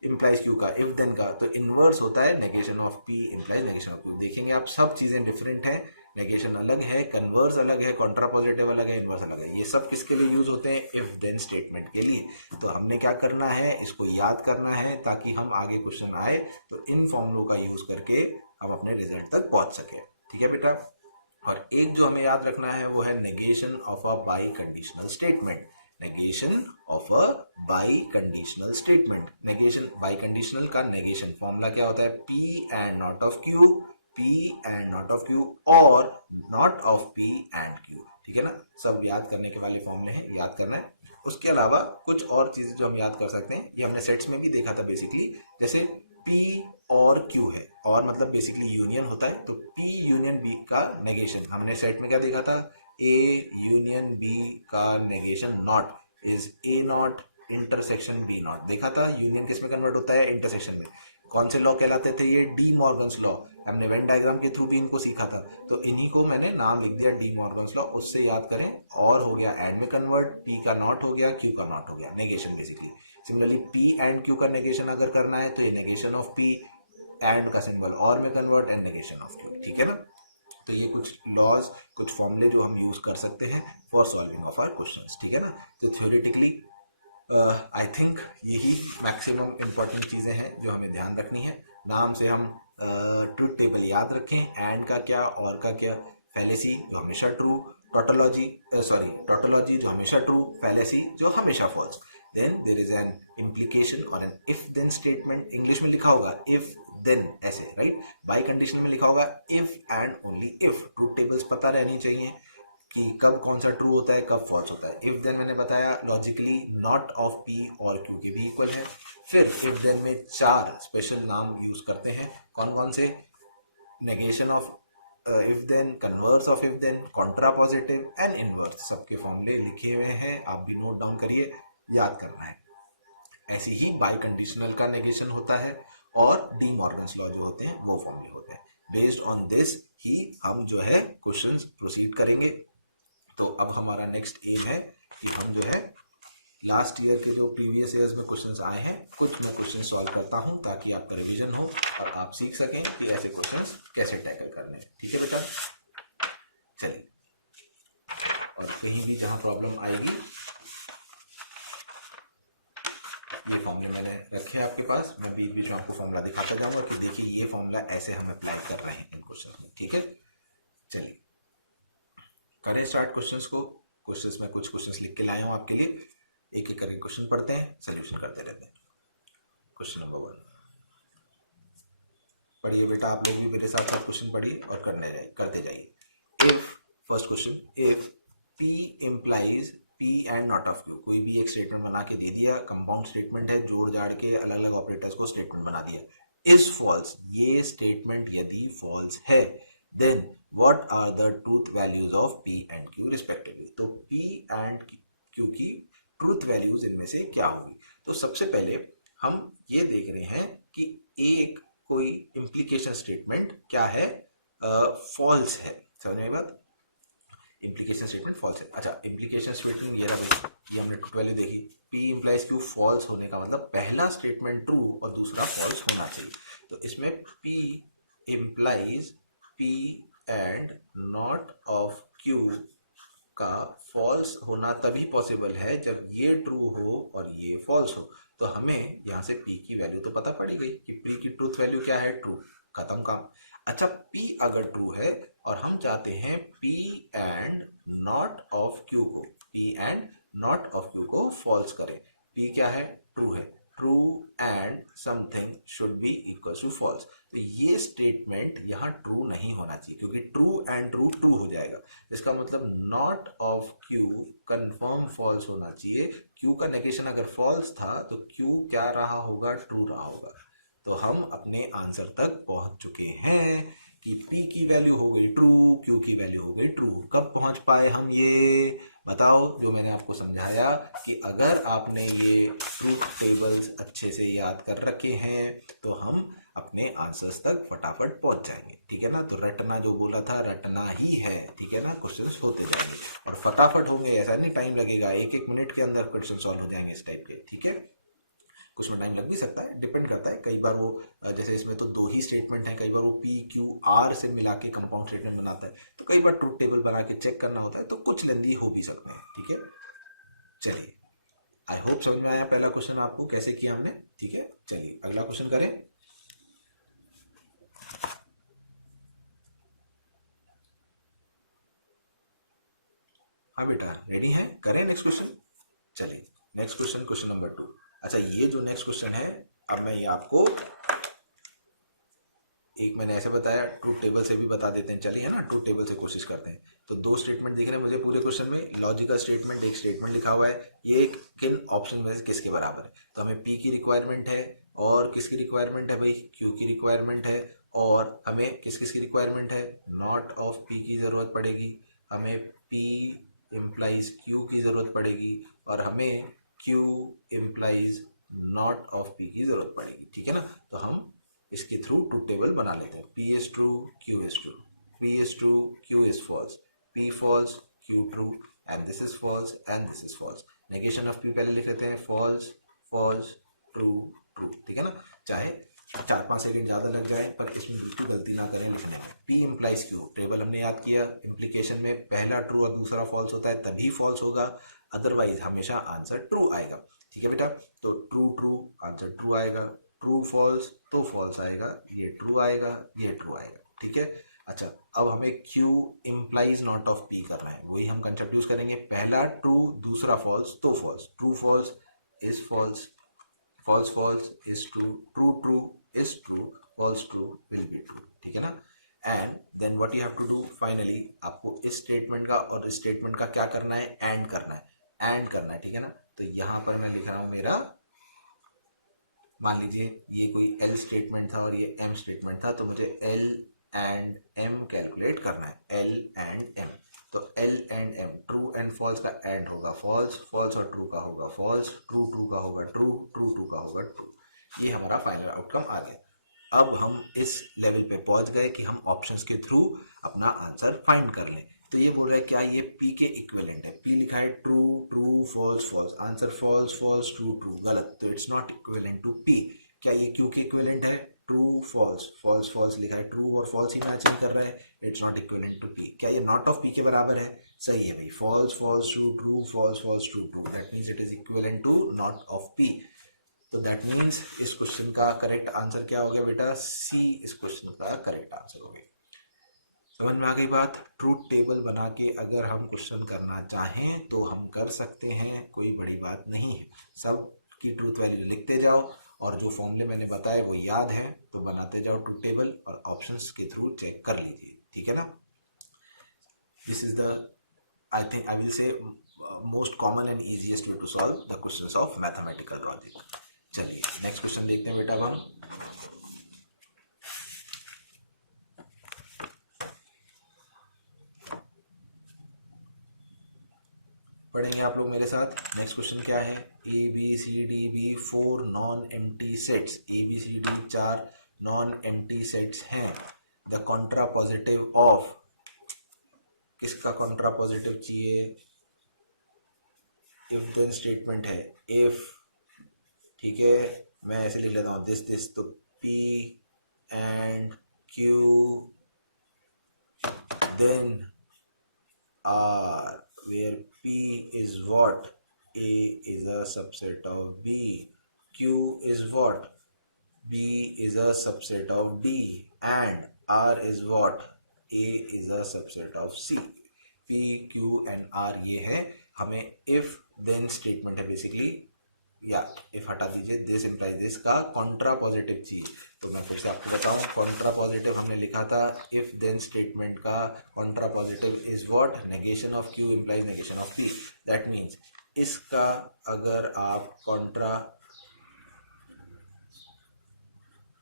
implies Q का, if then का, तो inverse होता है negation of P implies negation of Q। देखेंगे आप सब चीजें डिफरेंट है, नेगेशन अलग है, कन्वर्स अलग है, कॉन्ट्रा पॉजिटिव अलग है, इनवर्स अलग है। ये सब किसके लिए यूज होते हैं? इफ देन स्टेटमेंट के लिए। तो हमने क्या करना है? इसको याद करना है, ताकि हम आगे क्वेश्चन आए तो इन फॉर्मूलों का यूज करके हम अपने रिजल्ट तक पहुंच सके, ठीक है बेटा? और एक जो हमें याद रखना है वो है negation of a biconditional statement. Negation of a biconditional statement. Negation by conditional का नेगेशन फॉर्मूला क्या होता है? P and not of Q, P and not of Q, और not of P and Q, ठीक है ना? सब याद करने के वाले फॉर्मूले हैं, याद करना है। उसके अलावा कुछ और चीजें जो हम याद कर सकते हैं, ये हमने सेट्स में भी देखा था बेसिकली। जैसे P और Q है, और मतलब बेसिकली यूनियन होता है, तो P यूनियन B का नेगेशन हमने सेट में क्या देखा था? A यूनियन B का negation not is A not intersection B not. देखा था यूनियन किस में कन्वर्ट होता है, इंटरसेक्शन में। कौन से लॉ कहलाते थे ये, डी मॉर्गन्स लॉ। हमने वेन डायग्राम के थ्रू भी इनको सीखा था, तो इन्हीं को मैंने नाम लिख दिया डी मॉर्गन्स लॉ, उससे याद करें। और हो गया एंड में कन्वर्ट, पी का नॉट हो गया, क्यू का नॉट हो गया, negation basically. Similarly P and Q का नेगेशन अगर करना है तो ये नेगेशन ऑफ पी, एंड का सिंबल और में convert, and negation of Q, ठीक है ना। तो ये कुछ लॉज, कुछ फॉर्मूले जो हम यूज कर सकते हैं for solving of our questions, ठीक है ना। तो थ्योरेटिकली आई थिंक यही मैक्सिमम इंपॉर्टेंट चीजें हैं जो हमें ध्यान रखनी है। नाम से हम ट्रूथ टेबल याद रखें, एंड का क्या, और का क्या, फैलेसी जो हमेशा ट्रू, टोटोलॉजी जो हमेशा ट्रू, फैलेसी जो हमेशा false. Then there is an implication और an if then statement. English में लिखा होगा इफ देन, ऐसे, राइट। बाई कंडीशन में लिखा होगा if and only if. Truth tables पता रहनी चाहिए कि कब कौन सा ट्रू होता है, कब फॉल्स होता है। इफ देन मैंने बताया लॉजिकली नॉट ऑफ पी और क्यू के भी इक्वल है। फिर इफ देन में 4 स्पेशल नाम यूज करते हैं, कौन कौन से, negation of if then, converse of if then, contrapositive and inverse, सबके फॉर्मूले लिखे हुए हैं, आप भी नोट डाउन करिए, याद करना है। ऐसे ही बाई कंडीशनल का नेगेशन होता है, और डी मॉर्गन्स लॉ जो होते हैं वो फॉर्मूले होते हैं। बेस्ड ऑन दिस ही हम जो है क्वेश्चंस प्रोसीड करेंगे। तो अब हमारा नेक्स्ट एम है कि हम जो है लास्ट ईयर के जो प्रीवियस ईयर्स में क्वेश्चंस आए हैं, कुछ मैं क्वेश्चन सॉल्व करता हूं ताकि आपका रिवीजन हो और आप सीख सकें कि ऐसे क्वेश्चंस कैसे टैकल करने हैं, ठीक है बेटा। चलिए, और कहीं भी जहां प्रॉब्लम आएगी, ये फॉर्मूले मैंने रखे हैं आपके पास, मैं बीच बीच में आपको फॉर्मूला दिखाता जाऊंगा कि देखिए ये फॉर्मूला ऐसे हम अप्लाई कर रहे हैं इन क्वेश्चन में, ठीक है। चलिए करें स्टार्ट क्वेश्चंस को। क्वेश्चंस में कुछ क्वेश्चंस लिख के लाया हूं आपके लिए, एक एक करके क्वेश्चन पढ़ते हैं, सोल्यूशन करते रहते हैं। क्वेश्चन नंबर 1 पढ़िए बेटा, आप लोग भी मेरे साथ साथ क्वेश्चन पढ़िए और करते जाइए। If, first question, if P implies P and not of Q, कोई भी एक स्टेटमेंट बना के दे दिया, कंपाउंड स्टेटमेंट है, जोड़ जाड़ के अलग अलग ऑपरेटर्स को स्टेटमेंट बना दिया, इज फॉल्स, ये स्टेटमेंट यदि फॉल्स है, then what are the truth values of P and Q respectively. तो P एंड Q की ट्रूथ वैल्यूज इनमें से क्या होगी। तो सबसे पहले हम ये देख रहे हैं कि एक कोई इम्प्लीकेशन स्टेटमेंट क्या है, फॉल्स है, समझ में बात, इम्प्लीकेशन स्टेटमेंट फॉल्स है। अच्छा, इम्प्लीकेशन स्टेटमेंट ये रहा, ये हमने ट्रूथ वैल्यू देखी, P इम्प्लाइज Q फॉल्स होने का मतलब पहला स्टेटमेंट ट्रू और दूसरा फॉल्स होना चाहिए। तो इसमें P implies P and not of Q का फॉल्स होना तभी पॉसिबल है जब ये ट्रू हो और ये फॉल्स हो। तो हमें यहाँ से P की वैल्यू तो पता पड़ी गई कि P की ट्रूथ वैल्यू क्या है, ट्रू, खत्म काम। अच्छा, P अगर ट्रू है और हम चाहते हैं P and not of Q को, P and not of Q को फॉल्स करें। P क्या है, ट्रू है, true and something should be equal to false. तो ये स्टेटमेंट यहाँ ट्रू नहीं होना चाहिए, क्योंकि ट्रू एंड ट्रू ट्रू हो जाएगा। इसका मतलब not of Q confirm false होना चाहिए। Q का नेगेशन अगर फॉल्स था तो Q क्या रहा होगा, ट्रू रहा होगा। तो हम अपने आंसर तक पहुंच चुके हैं कि P की वैल्यू हो गई ट्रू, Q की वैल्यू हो गई ट्रू। कब पहुंच पाए हम, ये बताओ। जो मैंने आपको समझाया कि अगर आपने ये ट्रूथ टेबल्स अच्छे से याद कर रखे हैं तो हम अपने आंसर्स तक फटाफट पहुंच जाएंगे, ठीक है ना। तो रटना जो बोला था, रटना ही है, ठीक है ना। क्वेश्चंस होते जाएंगे और फटाफट होंगे, ऐसा नहीं टाइम लगेगा, 1-1 मिनट के अंदर क्वेश्चन सॉल्व हो जाएंगे इस टाइप के, ठीक है। कुछ में टाइम लग भी सकता है, डिपेंड करता है। कई बार वो जैसे इसमें तो 2 ही स्टेटमेंट है, कई बार वो P Q R से मिला के कंपाउंड स्टेटमेंट बनाता है, तो कई बार ट्रूथ टेबल बना के चेक करना होता है, तो कुछ लेंदी हो भी सकते हैं, ठीक है। चलिए, आई होप समझ में आया पहला क्वेश्चन आपको कैसे किया हमने, ठीक है। चलिए अगला क्वेश्चन करें। हाँ बेटा, रेडी है, करें नेक्स्ट क्वेश्चन। चलिए नेक्स्ट क्वेश्चन, क्वेश्चन नंबर 2। अच्छा, ये जो नेक्स्ट क्वेश्चन है, अब मैं ये आपको एक मैंने ऐसे बताया, ट्रूथ टेबल से भी बता देते हैं, चलिए, है ना। ट्रूथ टेबल से कोशिश करते हैं। तो 2 स्टेटमेंट दिख रहे हैं मुझे पूरे क्वेश्चन में, लॉजिकल स्टेटमेंट, एक स्टेटमेंट लिखा हुआ है, ये किन ऑप्शन में से किसके बराबर है। तो हमें P की रिक्वायरमेंट है, और किसकी रिक्वायरमेंट है भाई, Q की रिक्वायरमेंट है, और हमें किस किस की रिक्वायरमेंट है, नॉट ऑफ P की जरूरत पड़ेगी, हमें P इम्प्लाइज Q की जरूरत पड़ेगी, और हमें Q implies not of P की जरूरत पड़ेगी, ठीक है ना। तो हम इसके थ्रू ट्रूथ टेबल बना लेते हैं। P is true, Q is true, P is true, Q is false, P false, Q true, and this is false and this is false. Negation of P पहले लिख लेते हैं, false, false, true, true, ठीक है ना। चाहे 4-5 second ज्यादा लग जाए पर इसमें बिल्कुल गलती ना करें लिखने में। P implies Q, टेबल हमने याद किया, इम्प्लीकेशन में पहला ट्रू और दूसरा फॉल्स होता है तभी फॉल्स होगा, अदरवाइज हमेशा आंसर ट्रू आएगा, ठीक है बेटा। तो ट्रू ट्रू आंसर ट्रू आएगा, ट्रू फॉल्स तो फॉल्स आएगा, ये ट्रू आएगा, ये ट्रू आएगा, ठीक है। अच्छा, अब हमें Q implies not of P करना है, वही हम कंसेप्ट यूज करेंगे, पहला ट्रू दूसरा फॉल्स तो false, true false is false, false false is true, true true is true, false true will be true, ठीक है ना। and then what you have to do finally, आपको इस स्टेटमेंट का और इस स्टेटमेंट का क्या करना है, एंड करना है, एंड करना है, ठीक है ना। तो यहां पर मैं लिख रहा हूं मेरा, मान लीजिए ये कोई L स्टेटमेंट था और ये M स्टेटमेंट था, तो मुझे L एंड M कैलकुलेट करना है, L एंड M। तो L and M, true and false का एंड होगा फॉल्स, फॉल्स और ट्रू का होगा फॉल्स, ट्रू ट्रू का होगा ट्रू, ट्रू ट्रू का होगा ट्रू। ये हमारा फाइनल आउटकम आ गया। अब हम इस लेवल पे पहुंच गए कि हम ऑप्शंस के थ्रू अपना आंसर फाइंड कर लें। तो ये बोल रहा है क्या ये P के इक्विवेलेंट है, P लिखा है true true false false, answer false false true true, गलत, तो it's not equivalent to P। क्या ये Q के इक्विवेलेंट है, ट्रू फॉल्स, फॉल्स फॉल्स लिखा है, ट्रू और फॉल्स ही मैच नहीं कर रहा है, it's not equivalent to P। क्या ये नॉट ऑफ P के बराबर है, सही है भाई, false false true true, false false true true, that means it is equivalent to not of P। तो दैट मींस इस क्वेश्चन का करेक्ट आंसर क्या हो गया बेटा, C इस क्वेश्चन का करेक्ट आंसर हो गया। समझ में आ गई बात। ट्रूथ टेबल बना के अगर हम क्वेश्चन करना चाहें तो हम कर सकते हैं, कोई बड़ी बात नहीं है, सब की ट्रूथ वैल्यू लिखते जाओ और जो फॉर्मूले मैंने बताए वो याद है तो बनाते जाओ ट्रूथ टेबल और ऑप्शंस के थ्रू चेक कर लीजिए, ठीक है ना। This is the I think I will say most common and easiest way to solve the questions of mathematical logic. चलिए नेक्स्ट क्वेश्चन देखते हैं बेटा। अब हम पढ़ेंगे आप लोग मेरे साथ। नेक्स्ट क्वेश्चन क्या है, A B C D be 4 non empty sets, A B C D 4 non empty sets हैं। द कॉन्ट्रा पॉजिटिव ऑफ, किसका कॉन्ट्रा पॉजिटिव चाहिए, इफ देन स्टेटमेंट है, इफ, ठीक है, मैं ऐसे लिख लेता हूं दिस दिस, तो P and Q then R, where P is what, A is a subset of B, Q is what, B is a subset of D, and R is what, A is a subset of C। P, Q and R ये है, हमें if then statement है basically, या if हटा दीजिए, this implies this का Contra positive चाहिए। तो मैं फिर से आपको बताऊं, कॉन्ट्रा पॉजिटिव हमने लिखा था इफ देन स्टेटमेंट का Contra positive is what, negation of Q implies negation of P। That means इसका अगर आप कॉन्ट्रा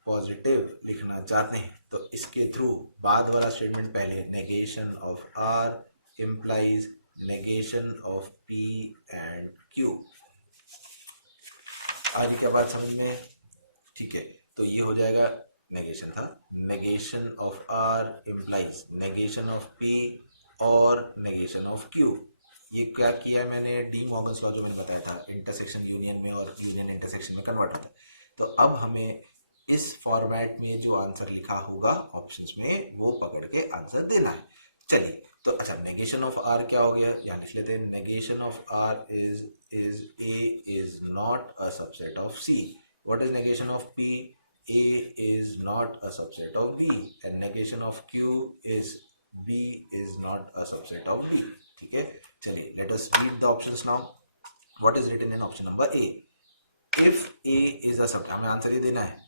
पॉजिटिव लिखना चाहते हैं तो इसके थ्रू बाद वाला स्टेटमेंट पहले, negation of R implies negation of P and Q। आगे क्या बात समझ में, ठीक है। तो ये हो जाएगा, नेगेशन था, negation of R implies negation of P और नेगेशन ऑफ Q। ये क्या किया है मैंने, डी मॉर्गन्स लॉ जो मैंने बताया था, इंटरसेक्शन यूनियन में और यूनियन इंटरसेक्शन में कन्वर्ट होता है। तो अब हमें इस फॉर्मेट में जो आंसर लिखा होगा ऑप्शंस में वो पकड़ के आंसर देना है। चलिए, तो अच्छा, नेगेशन ऑफ R क्या हो गया, यहाँ लिख लेते हैं, negation of R is A is not a subset of C। What is negation of P? A is not a subset of B, and negation of Q is B is not a subset of B। ठीक है, चलिए, let us read the options now। What is written in option number A? If A is a subset, हमें answer ये देना है,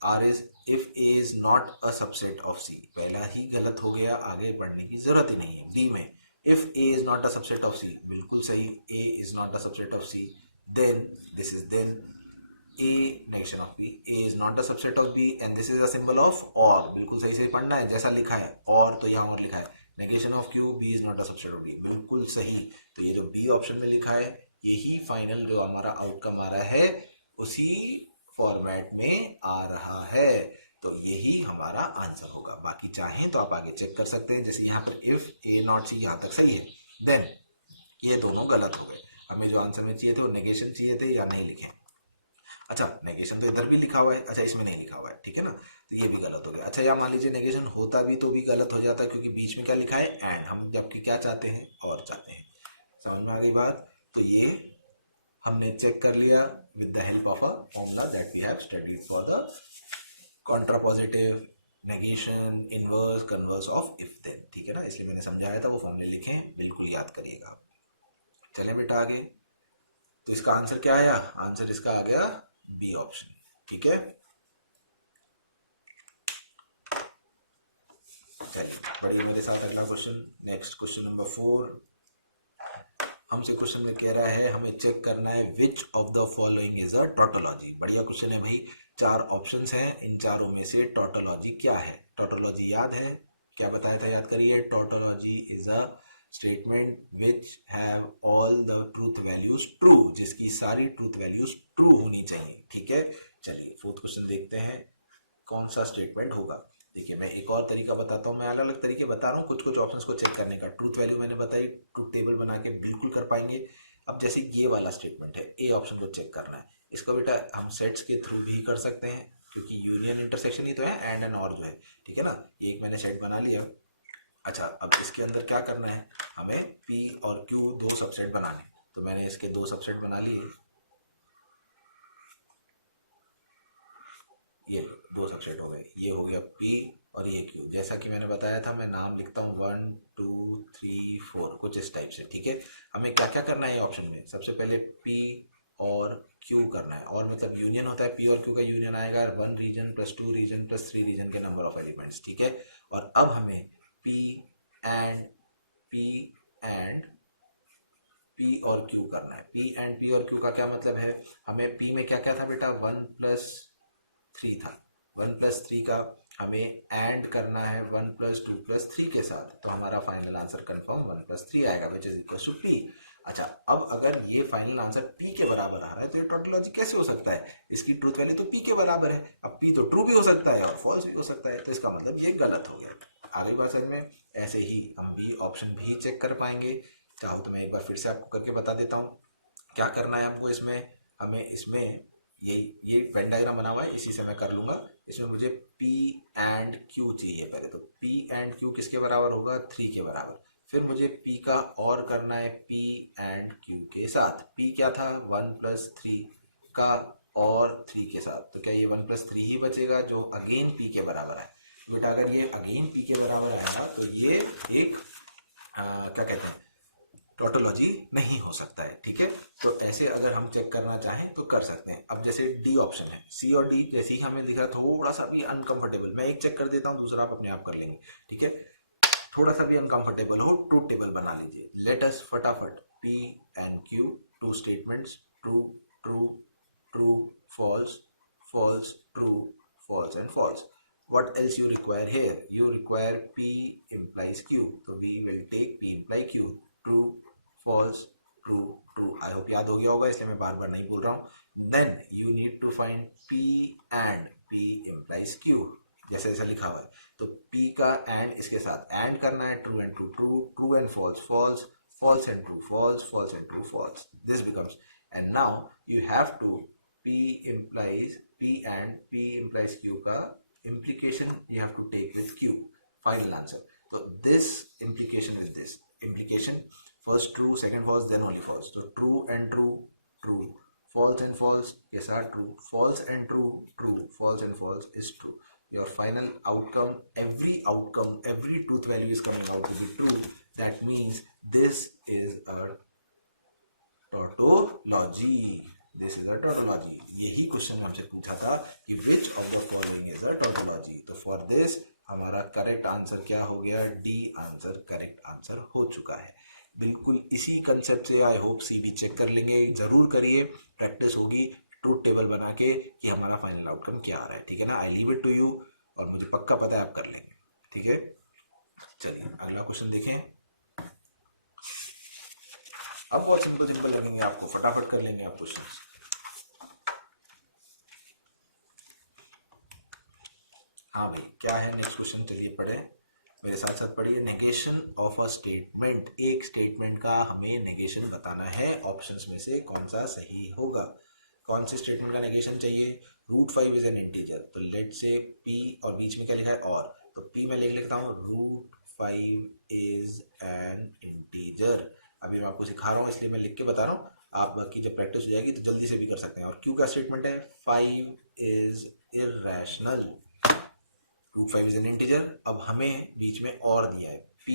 R is if A is not a subset of C। पहला ही गलत हो गया, आगे बढ़ने की जरूरत ही नहीं है। B में if A is not a subset of C, बिल्कुल सही, A is not a subset of C, then this is then A negation of B, A is not a subset of B and this is a symbol of or, बिल्कुल सही से पढ़ना है, जैसा लिखा है और, तो यहाँ और लिखा है negation of Q, B is not a subset of B, बिल्कुल सही। तो ये जो B ऑप्शन में लिखा है यही फाइनल जो हमारा आउटकम आ रहा है उसी फॉर्मेट में आ रहा है, तो यही हमारा आंसर होगा। बाकी चाहें तो आप आगे चेक कर सकते हैं, जैसे यहाँ पर इफ ए नॉट सी यहाँ तक सही है, देन ये दोनों गलत हो गए। हमें जो आंसर में चाहिए थे वो नेगेशन चाहिए थे या नहीं लिखे। अच्छा, नेगेशन तो इधर भी लिखा हुआ है, अच्छा इसमें नहीं लिखा हुआ है, ठीक है ना, तो ये भी गलत हो गया। अच्छा, या मान लीजिए नेगेशन होता भी तो भी गलत हो जाता, क्योंकि बीच में क्या लिखा है एंड, हम जबकि क्या चाहते हैं और चाहते हैं। समझ में आ गई बात? तो ये हमने चेक कर लिया with the help of a formula that we have studied for the contrapositive, negation, inverse, converse of if then, ठीक है ना। इसलिए मैंने समझाया था, वो फॉर्मूले लिखें, बिल्कुल याद करिएगा। चलें बेटा आगे। तो इसका आंसर क्या आया? आंसर इसका आ गया बी ऑप्शन, ठीक है। बढ़िए, मेरे साथ अगला क्वेश्चन, नेक्स्ट क्वेश्चन नंबर 4। हमसे क्वेश्चन में कह रहा है हमें चेक करना है which of the following is a tautology. बढ़िया क्वेश्चन है भाई, 4 ऑप्शंस हैं, इन चारों में से टॉटोलॉजी क्या है? टॉटोलॉजी याद है, क्या बताया था, याद करिए। Tautology is a statement which have all the truth values true, जिसकी सारी ट्रूथ वैल्यूज ट्रू होनी चाहिए, ठीक है। चलिए 4th क्वेश्चन देखते हैं कौन सा स्टेटमेंट होगा। देखिए, मैं एक और तरीका बताता हूँ, मैं अलग अलग तरीके बता रहा हूँ कुछ कुछ ऑप्शंस को चेक करने का। ट्रूथ वैल्यू मैंने बताई, ट्रूथ टेबल बना के बिल्कुल कर पाएंगे। अब जैसे ये वाला स्टेटमेंट है, ए ऑप्शन को चेक करना है, इसको बेटा हम सेट्स के थ्रू भी कर सकते हैं, क्योंकि यूनियन इंटरसेक्शन ही तो है एंड और जो है, ठीक है ना। ये एक मैंने सेट बना लिया। अच्छा, अब इसके अंदर क्या करना है, हमें पी और क्यू 2 सबसेट बनाने, तो मैंने इसके 2 सबसेट बना लिए। ये 2 सबसेट हो गए, ये हो गया P और ये Q। जैसा कि मैंने बताया था, मैं नाम लिखता हूँ 1 2 3 4 कुछ इस टाइप से, ठीक है। हमें क्या क्या करना है ऑप्शन में, सबसे पहले P और Q करना है, और मतलब यूनियन होता है, P और Q का यूनियन आएगा 1 region plus 2 region plus 3 region के नंबर ऑफ एलिमेंट्स, ठीक है। और अब हमें P एंड P और Q करना है। P एंड P और Q का क्या मतलब है, हमें P में क्या क्या था बेटा, 1 प्लस 3 था, 1 प्लस 3 का हमें एंड करना है 1 प्लस 2 प्लस 3 के साथ, तो हमारा फाइनल आंसर कंफर्म 1 प्लस 3 आएगा, which is equal to P। अच्छा, अब अगर ये फाइनल आंसर P के बराबर आ रहा है तो ये टोटोलॉजी कैसे हो सकता है? इसकी ट्रूथ वैल्यू तो P के बराबर है। अब P तो ट्रू भी हो सकता है और फॉल्स भी हो सकता है, तो इसका मतलब ये गलत हो गया। आगे बात समझ में। ऐसे ही हम भी ऑप्शन भी चेक कर पाएंगे, चाहो तो मैं एक बार फिर से आपको करके बता देता हूँ। क्या करना है हमको इसमें, हमें इसमें ये पेन डायग्राम बना हुआ है, इसी से मैं कर लूंगा। इसमें मुझे P एंड Q चाहिए पहले, तो P एंड Q किसके बराबर होगा, 3 के बराबर। फिर मुझे P का और करना है P एंड Q के साथ। P क्या था, 1 प्लस 3 का और 3 के साथ, तो क्या ये 1 प्लस 3 ही बचेगा जो अगेन P के बराबर है। बेटा अगर ये अगेन P के बराबर आएगा तो ये एक क्या कहते हैं, टोटोलॉजी नहीं हो सकता है, ठीक है। तो ऐसे अगर हम चेक करना चाहें तो कर सकते हैं। अब जैसे डी ऑप्शन है, सी और डी जैसे ही हमें दिख रहा थोड़ा सा भी अनकंफर्टेबल, मैं एक चेक कर देता हूँ, दूसरा आप अपने आप कर लेंगे, ठीक है। थोड़ा सा भी अनकंफर्टेबल हो, ट्रूथ टेबल बना लीजिए। लेट अस फटाफट P and Q, 2 statements, true true true false false true false and false. What else you require here? You require P implies Q, so we will take P imply Q. True, false, true, true. I hope याद हो गया होगा, इसलिए मैं बार बार नहीं बोल रहा हूँ। Then you need to find P and P implies Q, जैसे जैसा लिखा हुआ है। तो P का and इसके साथ and करना है, true and true true, true and false false, false and true false, false and true false. This becomes, and now you have to P and P implies Q का implication you have to take with Q, final answer. So this implication is this implication, first true, second false, then only false. So true and true true, false and false, yes are true, false and true true, false and false is true. Your final outcome, every truth value is coming out to be true. That means this is a tautology. This is a tautology. यही question हमसे पूछा था कि which of the following is a tautology. तो for this हमारा correct answer क्या हो गया, डी आंसर करेक्ट आंसर हो चुका है। बिल्कुल इसी कंसेप्ट से आई होप सी भी चेक कर लेंगे, जरूर करिए, प्रैक्टिस होगी ट्रूथ टेबल बना के कि हमारा फाइनल आउटकम क्या आ रहा है, ठीक है ना। I leave it to you, और मुझे पक्का पता है आप कर लेंगे, ठीक है। चलिए अगला क्वेश्चन देखें। अब बहुत सिंपल सिंपल लगेंगे आपको, फटाफट कर लेंगे आप क्वेश्चंस। हाँ भाई, क्या है नेक्स्ट क्वेश्चन, चलिए पढ़े, मेरे साथ साथ पढ़िए। नेगेशन ऑफ अ स्टेटमेंट, एक स्टेटमेंट का हमें नेगेशन बताना है, ऑप्शंस में से कौन सा सही होगा। कौन से स्टेटमेंट का नेगेशन चाहिए? √5 इज एन इंटीजर, तो लेट से P और बीच में क्या लिखा है और, तो P में लिख लेता हूँ √5 इज एन इंटीजर। अभी मैं आपको सिखा रहा हूँ इसलिए मैं लिख के बता रहा हूँ, आप बाकी जब प्रैक्टिस हो जाएगी तो जल्दी से भी कर सकते हैं। और Q का स्टेटमेंट है 5 is irrational, √5 is an integer. अब हमें बीच में और दिया है, P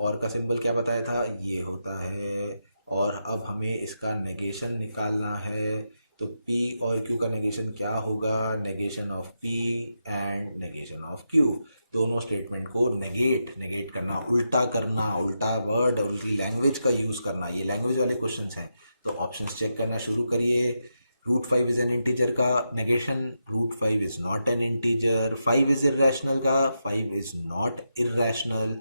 और का सिंबल क्या बताया था, ये होता है, और अब हमें इसका नेगेशन निकालना है। तो P और Q का नेगेशन क्या होगा? Negation of P and negation of Q, दोनों स्टेटमेंट को नेगेट करना, उल्टा वर्ड, उल्टी लैंग्वेज का यूज करना, ये लैंग्वेज वाले क्वेश्चंस हैं। तो ऑप्शंस चेक करना शुरू करिए। √5 इज एन इंटीजर का negation, √5 is not an integer. 5 is irrational का 5 is not irrational.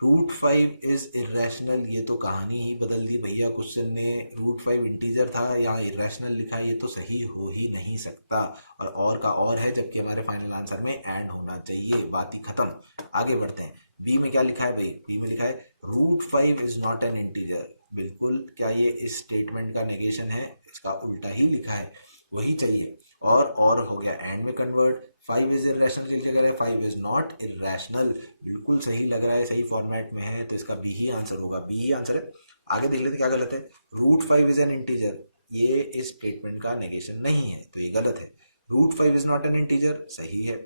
√5 is irrational, ये तो कहानी ही बदल दी भैया क्वेश्चन ने। √5 इंटीजर था या इर्रेशनल लिखा है, ये तो सही हो ही नहीं सकता। और का और है, जबकि हमारे फाइनल आंसर में एंड होना चाहिए, बात ही खत्म। आगे बढ़ते हैं। बी में क्या लिखा है भाई? बी में लिखा है √5 इज नॉट एन इंटीजर। बिल्कुल, क्या ये इस स्टेटमेंट का नेगेशन है? इसका उल्टा ही लिखा है, वही चाहिए। और हो गया एंड में कन्वर्ट। 5 इज इर्रेशनल की जगह 5 इज नॉट इर्रेशनल, बिल्कुल सही लग रहा है, सही फॉर्मेट में है, तो इसका बी ही आंसर होगा, बी ही आंसर है। आगे देख लेते क्या गलत है। √5 इज एन इंटीजर, ये इस स्टेटमेंट का नेगेशन नहीं है, तो ये गलत है। √5 इज नॉट एन इंटीजर सही है।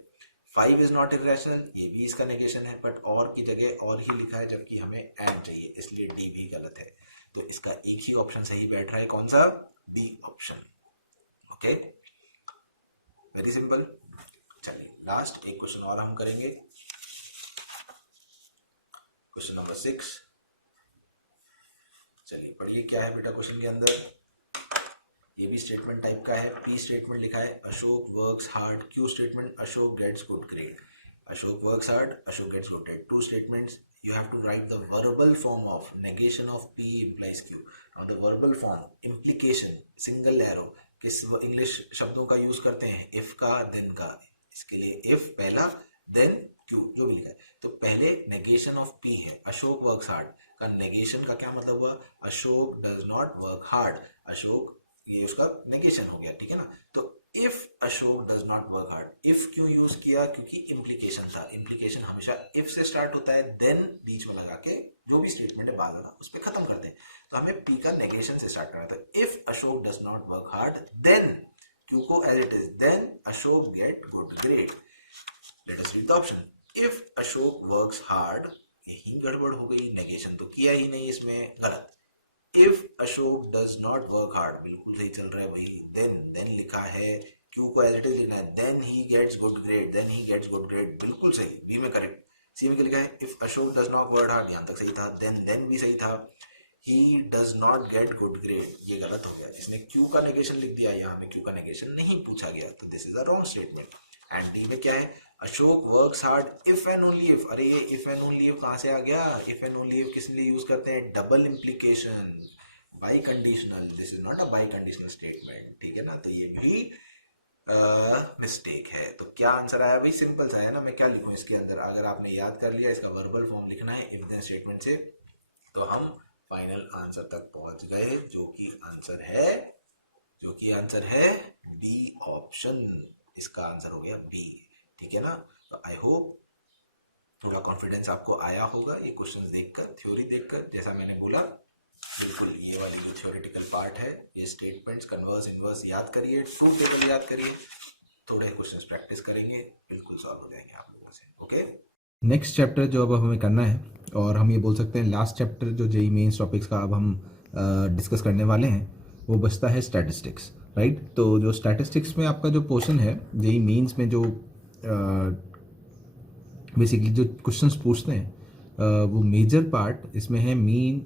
5 इज नॉट इर्रेशनल, ये भी इसका नेगेशन है, बट और की जगह और ही लिखा है, जबकि हमें एंड चाहिए, इसलिए डी भी गलत है। तो इसका एक ही ऑप्शन सही बैठ रहा है, कौन सा? B option. Okay, very simple. चलिए लास्ट एक क्वेश्चन और हम करेंगे, क्वेश्चन नंबर 6। चलिए पढ़िए, क्या है बेटा क्वेश्चन के अंदर। ये भी स्टेटमेंट टाइप का है। P स्टेटमेंट लिखा है Ashok works hard, Q statement Ashok gets good grade. Ashok works hard, Ashok gets good grade, two statements. You have to write the verbal form of negation of P implies Q. Now the verbal form, implication, single arrow, किस English शब्दों का use करते हैं? if का, then का। इसके लिए if पहला, then Q, जो भी लिखा है। तो पहले negation of P है, अशोक वर्क्स हार्ड का negation का क्या मतलब हुआ? Ashok does not work hard, Ashok, ये उसका नेगेशन हो गया, ठीक है ना। तो if Ashok does not work hard, if क्यों यूज किया? क्योंकि इम्प्लीकेशन था, इम्प्लीकेशन हमेशा इफ से स्टार्ट होता है, देन बीच में लगा के जो भी स्टेटमेंट है बाद वाला उस पर खत्म कर दे। तो हमें पी का नेगेशन से स्टार्ट करना था। If Ashok does not work hard, then Q को as it is, then Ashok get good grade. Let us read the option. If Ashok works hard, यही गड़बड़ हो गई, नेगेशन तो किया ही नहीं, इसमें गलत। If Ashok does not work hard, बिल्कुल सही चल रहा है भाई, देन लिखा है, क्यू को एज इट इज लेना है, then he gets good grade, then he gets good grade, बिल्कुल सही, बी में करेक्ट। सी में क्या लिखा है? If Ashok does not work hard, यहां तक सही था, देन भी सही था। He does not gate good grade, ये गलत हो गया, इसने क्यू का नेगेशन लिख दिया, यहाँ पे क्यू का नेगेशन नहीं पूछा गया, तो this is a wrong statement. And D में क्या है? Ashok works hard if and only if. अरे ये इफ एंड ओनली इफ कहां से आ गया? इफ एंड ओनली इफ किस लिए यूज करते हैं? Double implication, by conditional, this is not a biconditional statement, ठीक है ना। तो ये भी मिस्टेक है। तो क्या आंसर आया भाई? सिंपल सा है ना। मैं क्या लिखूं इसके अंदर? अगर आपने याद कर लिया, इसका वर्बल फॉर्म लिखना है इफ देन स्टेटमेंट से, तो हम फाइनल आंसर तक पहुंच गए, जो कि आंसर है बी ऑप्शन। इसका आंसर हो गया बी, ठीक है ना। तो आई होप थोड़ा कॉन्फिडेंस आपको आया होगा ये क्वेश्चंस देखकर, थ्योरी देखकर। जैसा मैंने बोला, बिल्कुल ये वाली जो थ्योरेटिकल पार्ट है, ये स्टेटमेंट्स, कन्वर्स, इनवर्स याद करिए, ट्रूथ टेबल याद करिए, थोड़े क्वेश्चंस प्रैक्टिस करेंगे, बिल्कुल सॉल्व हो जाएंगे आप लोगों से। ओके, नेक्स्ट चैप्टर जो अब हमें करना है, और हम ये बोल सकते हैं लास्ट चैप्टर जो जेईई मेंस टॉपिक्स का अब हम डिस्कस करने वाले हैं, वो बचता है स्टैटिस्टिक्स, राइट। तो जो स्टैटिस्टिक्स में आपका जो पोर्शन है जेईई मेंस में, जो बेसिकली जो क्वेश्चंस पूछते हैं, वो मेजर पार्ट इसमें है mean,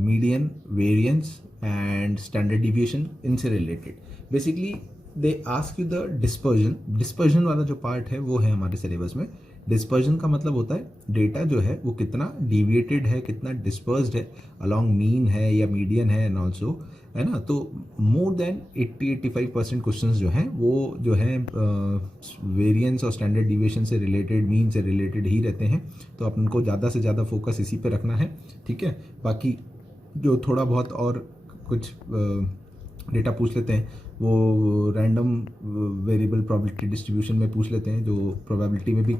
median, variance and standard deviation, इनसे related. Basically they ask you the dispersion वाला जो पार्ट है वो है हमारे सिलेबस में डिस्पर्जन का मतलब होता है डेटा जो है वो कितना डिविएटेड है, कितना डिस्पर्स्ड है, अलोंग मीन है या मीडियन है एंड ऑल्सो, है ना। तो मोर देन 80-85% क्वेश्चन जो हैं वो जो है वेरिएंस और स्टैंडर्ड डिविएशन से रिलेटेड, मीन से रिलेटेड ही रहते हैं। तो अपन को ज़्यादा से ज़्यादा फोकस इसी पे रखना है, ठीक है। बाकी जो थोड़ा बहुत और कुछ डेटा पूछ लेते हैं वो रैंडम वेरिएबल प्रोबेबिलिटी डिस्ट्रीब्यूशन में पूछ लेते हैं, जो प्रोबेबिलिटी में भी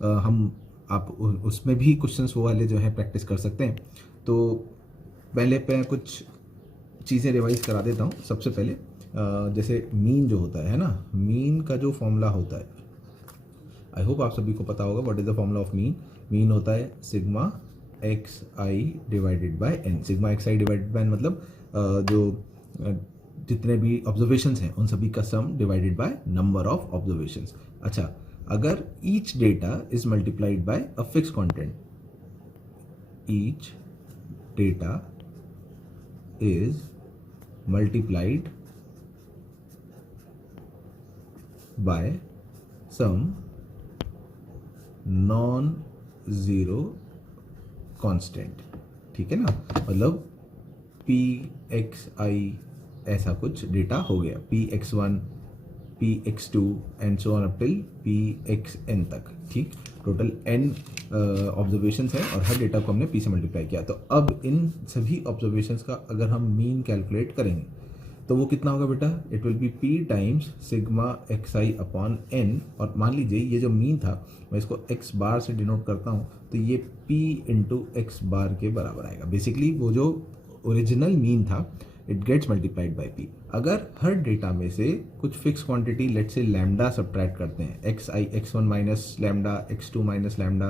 हम आप उसमें भी क्वेश्चंस वो वाले जो हैं प्रैक्टिस कर सकते हैं। तो पहले पे कुछ चीज़ें रिवाइज करा देता हूँ। सबसे पहले जैसे मीन जो होता है ना, मीन का जो फॉर्मूला होता है, आई होप आप सभी को पता होगा what is the formula of mean. Mean होता है sigma x i divided by n. Sigma x i divided by n मतलब जो जितने भी ऑब्जर्वेशंस हैं उन सभी का sum divided by number of observations. अच्छा, अगर each data is multiplied by a fix constant, each data is multiplied by some non zero constant, ठीक है ना। मतलब पी एक्स आई ऐसा कुछ डेटा हो गया, p x one, P x two and so on up till P x n तक, ठीक। टोटल एन ऑब्जर्वेशंस है और हर डेटा को हमने पी से मल्टीप्लाई किया। तो अब इन सभी ऑब्जर्वेशंस का अगर हम मीन कैलकुलेट करेंगे तो वो कितना होगा बेटा, it will be p times sigma x i upon n. और मान लीजिए ये जो मीन था मैं इसको एक्स बार से डिनोट करता हूँ, तो ये पी इंटू एक्स बार के बराबर आएगा। बेसिकली वो जो ओरिजिनल मीन था it gets multiplied by p. अगर हर डेटा में से कुछ fix quantity let say lambda subtract करते हैं, x i x one minus lambda, x two minus lambda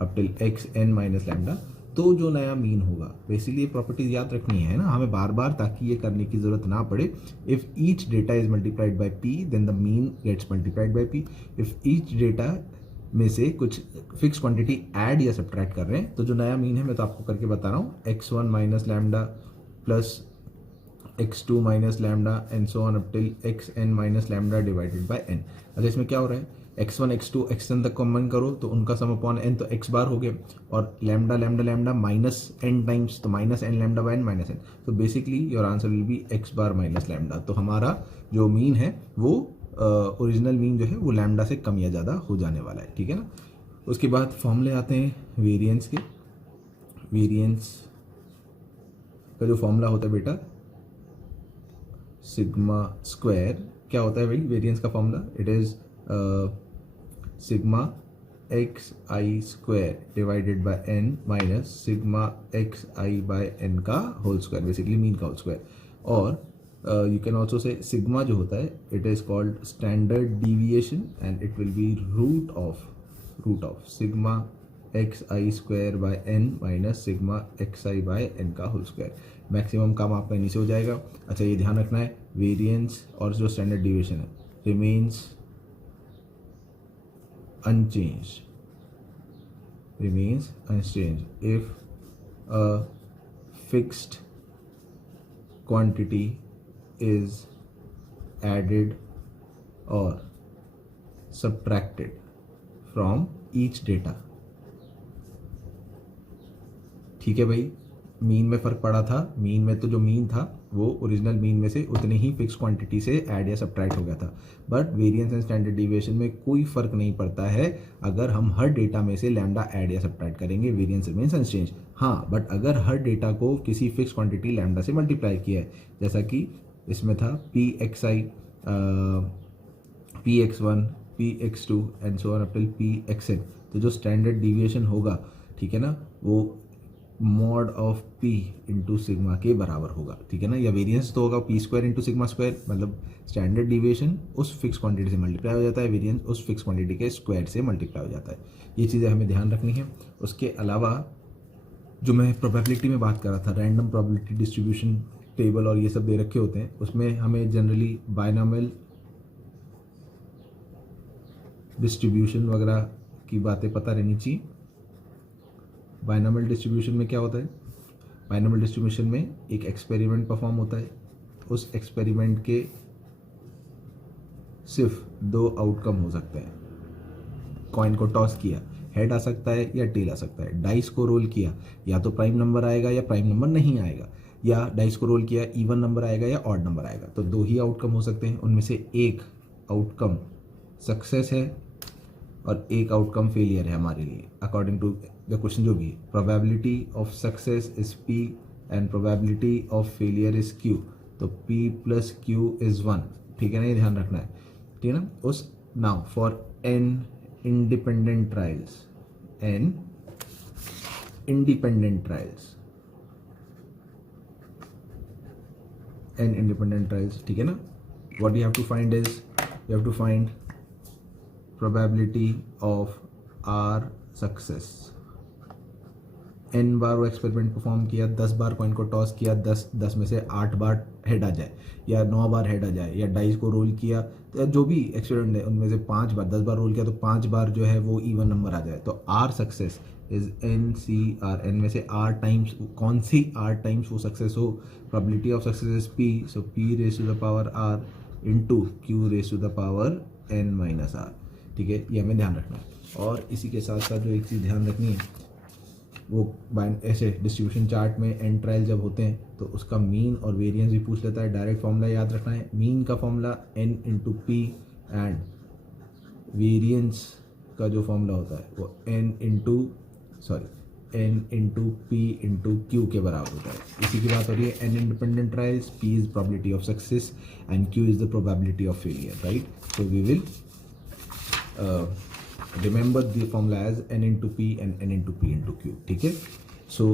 up till x n minus lambda, तो जो नया मीन होगा, बेसिकली ये प्रॉपर्टीज याद रखनी है ना हमें बार बार, ताकि ये करने की जरूरत ना पड़े। If each data is multiplied by p then the mean gets multiplied by p. If each data में से कुछ फिक्स क्वांटिटी ऐड या सब्ट्रैक्ट कर रहे हैं तो जो नया मीन है मैं तो आपको करके बता रहा हूँ, x one minus lambda plus x2 minus lambda and so on up till xn minus lambda divided by n। अच्छा, इसमें क्या हो रहा है, x1 x2 xn तक कॉमन करो तो उनका सम अपॉन n तो x बार हो गया, और lambda lambda lambda minus n times तो minus n lambda by n minus n। तो basically your answer will be x bar minus lambda. तो हमारा जो मीन है वो ओरिजिनल मीन जो है वो लैम्डा से कम या ज़्यादा हो जाने वाला है, ठीक है ना। उसके बाद फॉर्मूले आते हैं वेरिएंस के। वेरिएंस का जो फॉर्मूला होता है बेटा, सिग्मा स्क्वायर, क्या होता है भाई वेरिएंस का formula, it is sigma x I square divided by N minus sigma x I by N का होल स्क्वायर, बेसिकली मीन का होल स्क्वायर। और you can also say sigma जो होता है it is called standard deviation and it will be root of sigma x I square by N minus sigma x I by N का whole square. Maximum काम आपका इन्हीं से हो जाएगा। अच्छा, ये ध्यान रखना है वेरिएंस और जो स्टैंडर्ड डिविएशन है remains unchanged if a fixed quantity is added or subtracted from each data. ठीक है भाई, मीन में फ़र्क पड़ा था, मीन में तो जो मीन था वो ओरिजिनल मीन में से उतनी ही फिक्स क्वांटिटी से ऐड या सब्ट्रैक्ट हो गया था। But variance and standard deviation में कोई फ़र्क नहीं पड़ता है, अगर हम हर डेटा में से लैम्डा ऐड या सब्ट्रैक्ट करेंगे वेरिएंस रिमेन्स अनचेंज। हाँ, बट अगर हर डेटा को किसी फिक्स क्वांटिटी लैम्डा से मल्टीप्लाई किया है, जैसा कि इसमें था P X I, P x one, P x two and so on up till P x N, तो जो स्टैंडर्ड डिविएशन होगा, ठीक है ना, वो mod of P into sigma के बराबर होगा, ठीक है ना। या वेरिएंस तो होगा P square into sigma square, मतलब स्टैंडर्ड डिविएशन उस फिक्स क्वांटिटी से मल्टीप्लाई हो जाता है, वेरिएंस उस फिक्स क्वांटिटी के स्क्वायर से मल्टीप्लाई हो जाता है। ये चीज़ें हमें ध्यान रखनी है। उसके अलावा जो मैं प्रोबेबिलिटी में बात कर रहा था, रैंडम प्रोबेबिलिटी डिस्ट्रीब्यूशन टेबल और ये सब दे रखे होते हैं, उसमें हमें जनरली बायनॉमियल डिस्ट्रीब्यूशन वगैरह की बातें पता रहनी चाहिए। बायनॉमियल डिस्ट्रीब्यूशन में क्या होता है, बायनॉमियल डिस्ट्रीब्यूशन में एक एक्सपेरिमेंट परफॉर्म होता है, उस एक्सपेरिमेंट के सिर्फ 2 आउटकम हो सकते हैं। कॉइन को टॉस किया, हेड आ सकता है या टेल आ सकता है। डाइस को रोल किया, या तो प्राइम नंबर आएगा या प्राइम नंबर नहीं आएगा, या डाइस को रोल किया इवन नंबर आएगा या ऑड नंबर आएगा। तो दो ही आउटकम हो सकते हैं, उनमें से एक आउटकम सक्सेस है और एक आउटकम फेलियर है हमारे लिए अकॉर्डिंग टू द क्वेश्चन जो भी है। Probability of success is P and probability of failure is Q। तो P प्लस Q इज 1, ठीक है ना, ये ध्यान रखना है, ठीक है ना। उस now for n independent trials, n independent trials, n independent trials, ठीक है ना। what you have to find is, you have to find probability of R success। n बार वो एक्सपेरिमेंट परफॉर्म किया, 10 बार कॉइन को टॉस किया, 10 में से 8 बार हेड आ जाए या 9 बार हेड आ जाए, या डाइस को रोल किया, तो जो भी एक्सपेरिमेंट है उनमें से 5 बार, 10 बार रोल किया तो 5 बार जो है वो इवन नंबर आ जाए। तो R success is NCR, n में से R टाइम्स, कौन सी R टाइम्स वो सक्सेस हो, probability of success is P, so P raise to the power R into Q raise to the power n minus R, ठीक है, ये हमें ध्यान रखना है। और इसी के साथ साथ जो एक चीज़ ध्यान रखनी है, वो ऐसे डिस्ट्रीब्यूशन चार्ट में एंड ट्रायल जब होते हैं तो उसका मीन और वेरिएंस भी पूछ लेता है। डायरेक्ट फॉर्मूला याद रखना है, मीन का formula n into P and variance का जो फॉर्मूला होता है वो n into P into Q के बराबर होता है। इसी की बात हो रही है, n independent trials, p is probability of success and q is the probability of failure, right. So we will remember the formula as n into p and n into p into q, ठीक है। so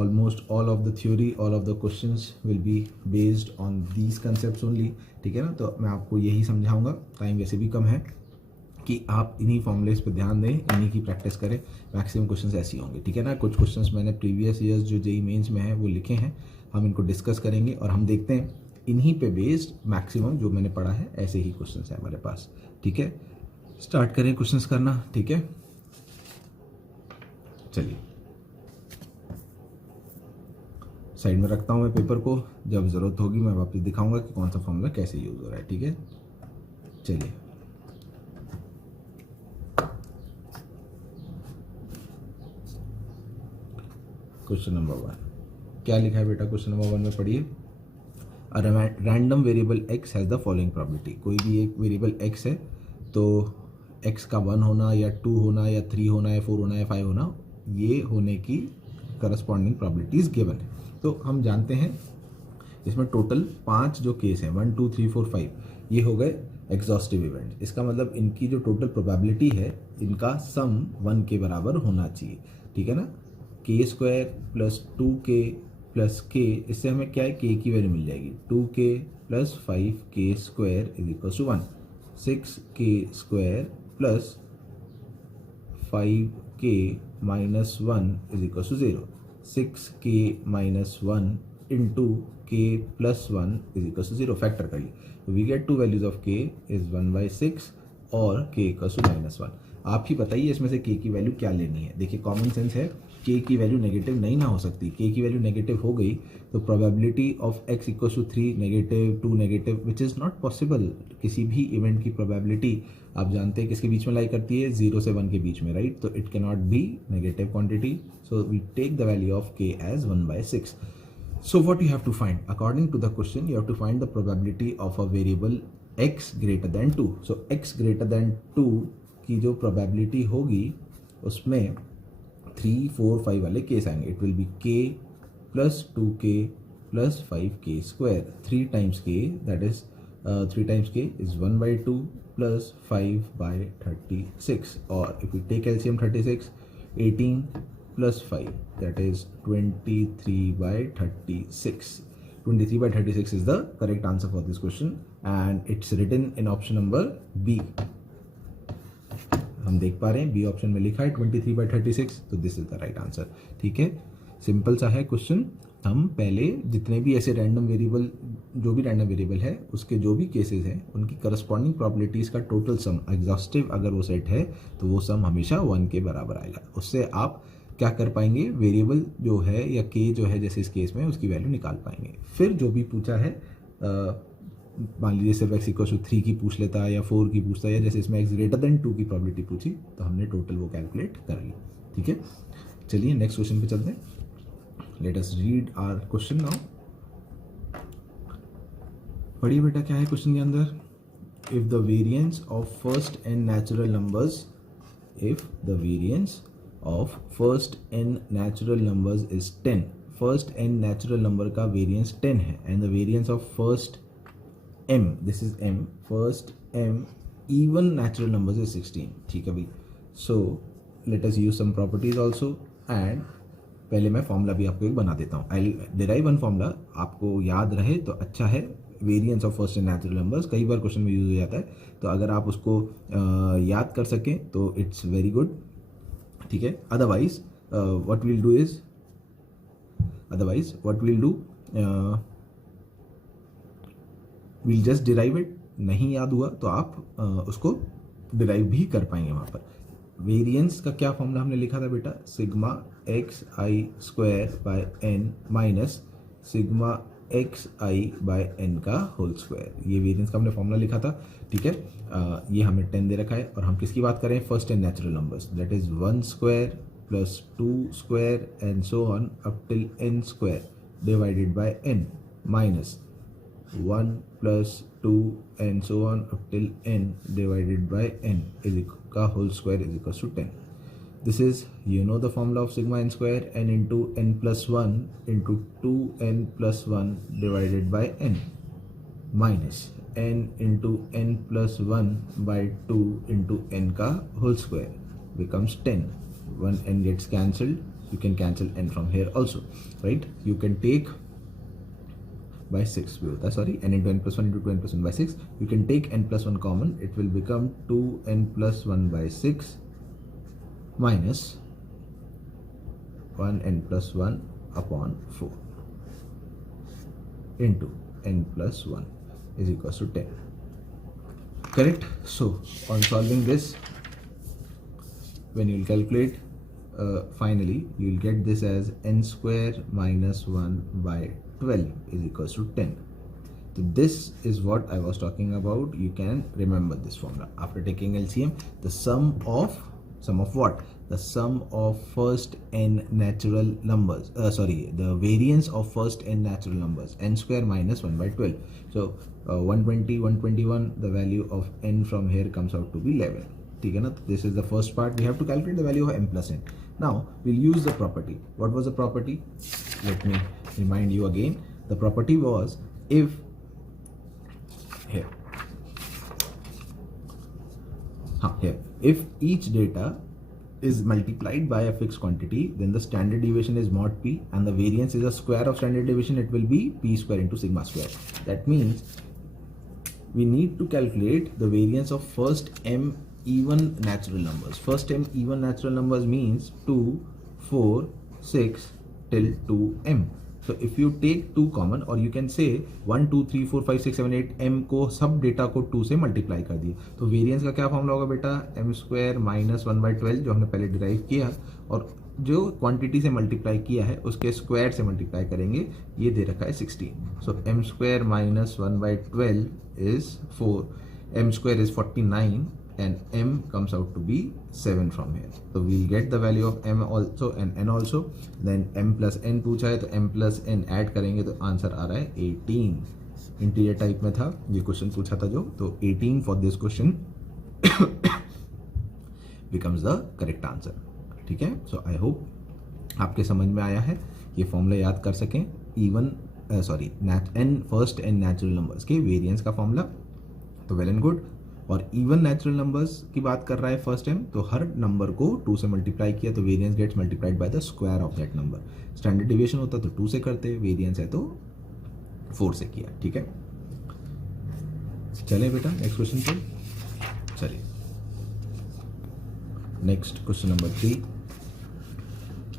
almost all of the theory, all of the questions will be based on these concepts only, ठीक है ना। तो मैं आपको यही समझाऊंगा, टाइम वैसे भी कम है, कि आप इन्हीं फॉर्मूलेस पे ध्यान दें, इन्हीं की प्रैक्टिस करें, मैक्सिमम क्वेश्चंस ऐसे होंगे, ठीक है ना। कुछ क्वेश्चंस मैंने प्रीवियस ईयर्स जो जेई मेंस में है वो लिखे हैं, हम इनको डिस्कस करेंगे और हम देखते हैं इन्हीं पे बेस्ड मैक्सिमम जो मैंने पढ़ा है ऐसे ही क्वेश्चंस हैं हमारे पास, ठीक है। स्टार्ट करें क्वेश्चंस करना, ठीक है। चलिए साइड में रखता हूं मैं पेपर को, जब ज़रूरत होगी मैं वापस दिखाऊंगा कि कौन सा फॉर्मूला कैसे यूज़ हो रहा है, ठीक है। चलिए क्वेश्चन नंबर 1 क्या लिखा है बेटा, क्वेश्चन नंबर 1 में पढ़िए। A random variable x has the following probability. कोई भी एक वेरिएबल x है तो x का 1 होना या 2 होना या 3 होना या 4 होना या 5 होना, ये होने की करस्पॉन्डिंग प्रोबेबिलिटीज गिवन है। तो हम जानते हैं इसमें टोटल 5 जो केस हैं, 1 2 3 4 5, ये हो गए एग्जॉस्टिव इवेंट। इसका मतलब इनकी जो टोटल प्रोबेबिलिटी है इनका सम 1 के बराबर होना चाहिए, ठीक है ना। k square plus 2k plus k, इससे हमें क्या है, k की वैल्यू मिल जाएगी, 2k plus 5k square is equal to 1, 6k square plus 5k minus 1 is equal to 0, 6k minus 1 into k plus 1 is equal to 0, factor कर लिए। We get two values of k is 1/6 और k equal to -1। आप ही बताइए इसमें से k की value क्या लेनी है। देखिए कॉमन सेंस है, k की वैल्यू नेगेटिव नहीं ना हो सकती, k की वैल्यू नेगेटिव हो गई तो probability of x equal to 3 negative 2 negative, which is not possible. किसी भी इवेंट की प्रोबेबिलिटी आप जानते हैं किसके बीच में लाई करती है, 0 से 1 के बीच में, राइट। तो it can not be negative quantity, so we take the value of k as 1/6। So what you have to find? According to the question, you have to find the probability of a variable x greater than 2. So x greater than 2 की जो probability होगी उसमें 3, 4, 5 वाले case आएंगे। It will be k plus 2k plus 5k square. 3 times k, that is 3 times k is 1/2 plus 5/36. Or if we take LCM 36, 18 plus 5, that is 23/36. 23/36 is the correct answer for this question and it's written in option number B. हम देख पा रहे हैं B option में लिखा है 23/36, तो this is the right answer, ठीक है। सिंपल सा है क्वेश्चन। हम पहले जितने भी ऐसे रैंडम वेरिएबल, जो भी रैंडम वेरिएबल है उसके जो भी केसेस हैं उनकी करस्पॉन्डिंग प्रॉपर्टीज का टोटल सम, एग्जॉस्टिव अगर वो सेट है तो वो सम हमेशा 1 के बराबर आएगा। उससे आप क्या कर पाएंगे, वेरिएबल जो है या k जो है जैसे इस केस में उसकी वैल्यू निकाल पाएंगे। फिर जो भी पूछा है मान लीजिए सिर्फ x इक्वल टू 3 की पूछ लेता या 4 की पूछता, या जैसे इसमें x ग्रेटर देन 2 की प्रॉबिलिटी पूछी तो हमने टोटल वो कैलकुलेट कर ली। ठीक है, चलिए नेक्स्ट क्वेश्चन पे चलते हैं। Let us read our question now. पढ़िए बेटा, क्या है क्वेश्चन के अंदर। If the variance of first n natural numbers, if the variance of first n natural numbers is 10, first n natural number का वेरिएंस 10 है, and the variance of first m, this is m, first m even natural numbers is 16। ठीक है भाई, so let us use some properties also, and पहले मैं formula भी आपको एक बना देता हूँ। आई डिराइव वन फॉर्मूला, आपको याद रहे तो अच्छा है। Variance of first and natural numbers कई बार क्वेश्चन में यूज हो जाता है, तो अगर आप उसको याद कर सकें तो इट्स वेरी गुड। ठीक है, otherwise what will do is, will just derive it. नहीं याद हुआ तो आप उसको डिराइव भी कर पाएंगे वहाँ पर। वेरिएंस का क्या फॉर्मूला हमने लिखा था बेटा, sigma x I square by N minus sigma x I by N का होल स्क्वायर। ये वेरिएंस का हमने फॉर्मूला लिखा था। ठीक है, ये हमें 10 दे रखा है, और हम किसकी बात करें, first and natural numbers, that is 1 square plus 2 square and so on up till n square divided bye n minus 1 plus 2 and so on up till n divided by n is का whole square is equals to 10. This is, you know, the formula of sigma n square, n into n plus 1 into 2n plus 1 divided by n minus n into n plus 1 by 2 into n ka whole square becomes 10. One n gets cancelled, you can cancel n from here also, right? You can take by 6 भी होता है, sorry, n into n plus 1 into 2n plus 1 by 6. You can take n plus 1 common, it will become 2n plus 1 by 6 minus 1n plus 1 upon 4 into n plus 1 is equals to 10. Correct? So on solving this, when you will calculate, finally you will get this as n square minus 1 by 12 is equals to 10. So this is what I was talking about. You can remember this formula after taking LCM. The sum of what? The sum of first n natural numbers, the variance of first n natural numbers, n square minus 1 by 12. So 120, 121, the value of n from here comes out to be 11. ठीक है ना, this is the first part. We have to calculate the value of m plus n. Now we'll use the property. What was the property? Let me remind you again. The property was, if if each data is multiplied by a fixed quantity, then the standard deviation is mod p, and the variance is a square of standard deviation. It will be p square into sigma square. That means we need to calculate the variance of first m even natural numbers. First m even natural numbers means 2, 4, 6 till 2m. So if you take 2 common, or you can say 1, 2, 3, 4, 5, 6, 7, 8 m को सब data को 2 से multiply कर दिए, तो variance का क्या formula होगा बेटा, m स्क्वायर माइनस 1 बाई 12 जो हमने पहले डिराइव किया, और जो क्वांटिटी से मल्टीप्लाई किया है उसके स्क्वायर से मल्टीप्लाई करेंगे, ये दे रखा है 16. सो m square minus 1 by 12 is 4, m square is 49, and m comes out to be 7 from here. So we'll get the value of m also and n also. Then m plus n पूछा है तो m plus n add करेंगे तो answer आ रहा है 18. Interior type में था ये क्वेश्चन पूछा था जो, तो 18 for this question becomes the correct answer. ठीक है, सो आई होप आपके समझ में आया है, ये फॉर्मूला याद कर सकें, even n first N natural numbers के वेरिएंस का फॉर्मूला, तो वेल एंड गुड. और इवन नेचुरल नंबर्स की बात कर रहा है फर्स्ट टाइम, तो हर नंबर को 2 से मल्टीप्लाई किया तो variance gets multiplied by the square of that number. Standard deviation होता तो 2 से करते, वेरिएंस है तो 4 से किया. ठीक है, चले बेटा नेक्स्ट क्वेश्चन पे चलिए. नेक्स्ट क्वेश्चन नंबर 3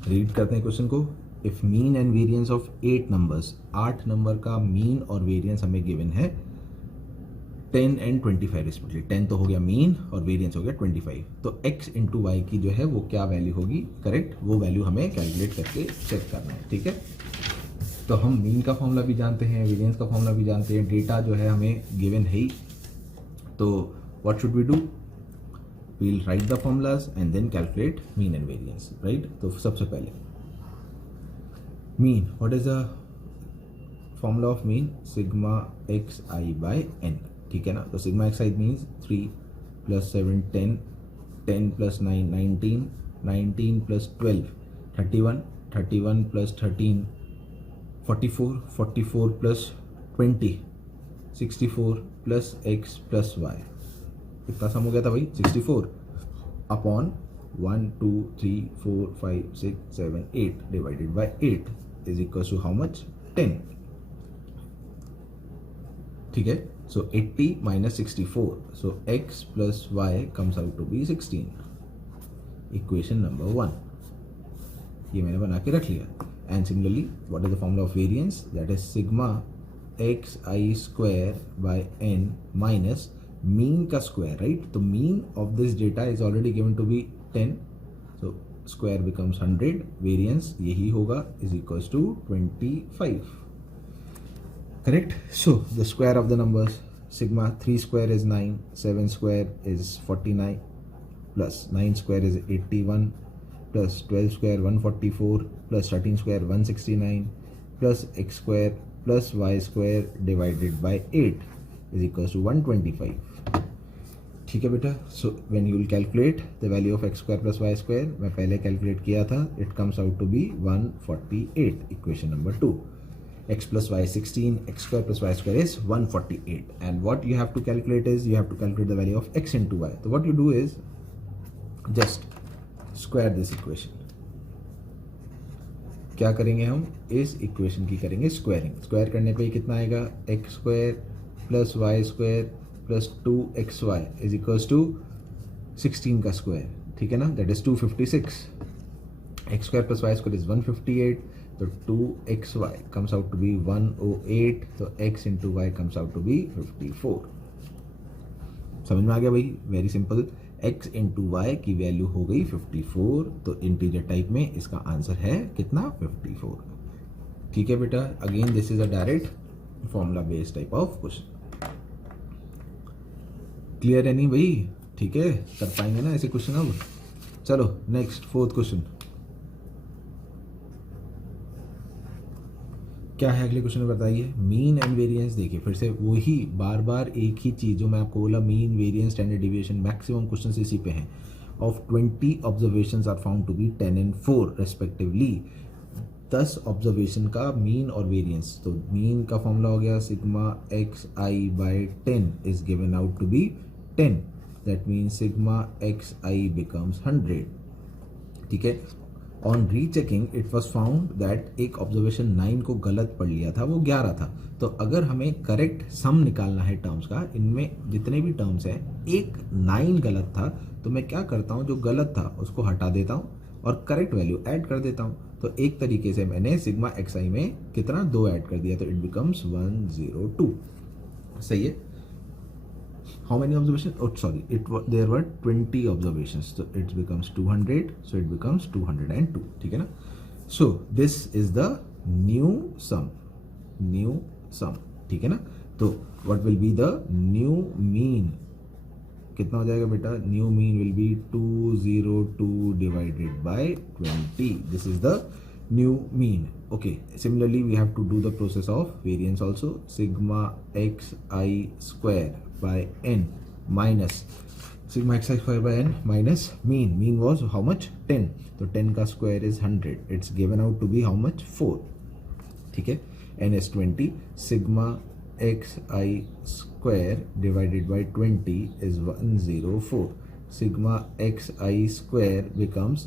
रीड करते हैं क्वेश्चन को. If mean and variance of 8 numbers, 8 number का मीन और वेरिएंस हमें गिवन है 10 एंड 25 रिस्पेक्टिवली. 10 तो हो गया मीन और वेरिएंस हो गया 25. तो x इंटू वाई की जो है वो क्या वैल्यू होगी, करेक्ट, वो वैल्यू हमें कैलकुलेट करके चेक करना है. ठीक है, तो हम मीन का फॉर्मूला भी जानते हैं, वेरिएंस का फॉर्मूला भी जानते हैं, डेटा जो है हमें गिवन है ही। तो what should we do? We'll write the formulas and then calculate mean and variance, right. तो सबसे पहले mean, what is the formula of mean? Sigma x I by N, ठीक है ना। तो sigma x I means 3 + 7 10, 10 + 9 19, 19 + 12 31, 31 + 13 44, 44 + 20 64 + x + y। कितना सम हो गया था भाई? 64 upon 1 2 3 4 5 6 7 8 divided by 8 is equal to how much? 10, ठीक है। So 80 - 64, so x + y comes out to be 16, equation number 1। ये मैंने बना के रख लिया। And similarly what is the formula of variance? That is sigma x I square by N minus mean का square, right. तो mean of this data is already given to be 10, so square becomes 100, variance यही होगा, is equals to 25, correct. So the square of the numbers, sigma 3 square is 9, 7 square is 49, plus 9 square is 81, plus 12 square 144, plus 13 square 169, plus x square plus y square divided by 8 is equals to 125, ठीक है बेटा। सो when you will calculate the value of x square plus y square, मैं पहले calculate किया था, it comes out to be 148, equation number 2। x plus y 16, x square plus y square is 148, and what you have to calculate is you have to calculate the value of x into y. So what you do is just square this equation. क्या करेंगे हम? इस equation की करेंगे squaring. Square करने पे कितना आएगा? x square plus y square plus 2xy is equals to 16 का स्क्वायर, ठीक है ना, that is 256। x square plus y square is 158, तो 2xy comes out to be 108, तो x into y comes out to be 54। समझ में आ गया भाई? Very simple. x into y की वैल्यू हो गई 54, तो इंटीजर टाइप में इसका आंसर है कितना? 54, ठीक है बेटा। Again this is a direct formula based type of question. Clear है नहीं भाई? ठीक है, कर पाएंगे ना ऐसे क्वेश्चन अब? चलो नेक्स्ट, फोर्थ क्वेश्चन क्या है? अगले क्वेश्चन में बताइए। मीन एंड वेरिएंस, देखिए फिर से वही बार बार एक ही चीज़ जो मैं आपको बोला, mean, variance, standard deviation, maximum question इसी पे हैं। Of 20 observations are found to be 10 and 4 respectively. 10 observation का मीन और वेरिएंस, तो मीन का फॉर्मूला हो गया sigma x I by 10 is given out to be 10, that means sigma x I becomes 100, ठीक है। On rechecking it was found that एक observation 9 को गलत पढ़ लिया था, वो 11 था। तो अगर हमें करेक्ट सम निकालना है टर्म्स का, इनमें जितने भी टर्म्स हैं, एक 9 गलत था, तो मैं क्या करता हूँ, जो गलत था उसको हटा देता हूँ और करेक्ट वैल्यू ऐड कर देता हूँ। तो एक तरीके से मैंने सिग्मा एक्स आई में कितना? 2 ऐड कर दिया, तो इट बिकम्स 102, सही है। How many observations? Oh, sorry, there were 20 observations, so it becomes 200, so it becomes 202, ठीक है ना। So this is the new sum, ठीक है ना। तो what will be the new mean? कितना हो जाएगा बेटा? New mean will be 202 divided by 20, this is the new mean. Okay, similarly we have to do the process of variance also. Sigma xi square by n minus sigma xi square by n minus mean. Mean was how much? 10. So 10 का square is 100. It's given out to be how much? 4. ठीक है, n is 20. Sigma xi square divided by 20 is 104. Sigma xi square becomes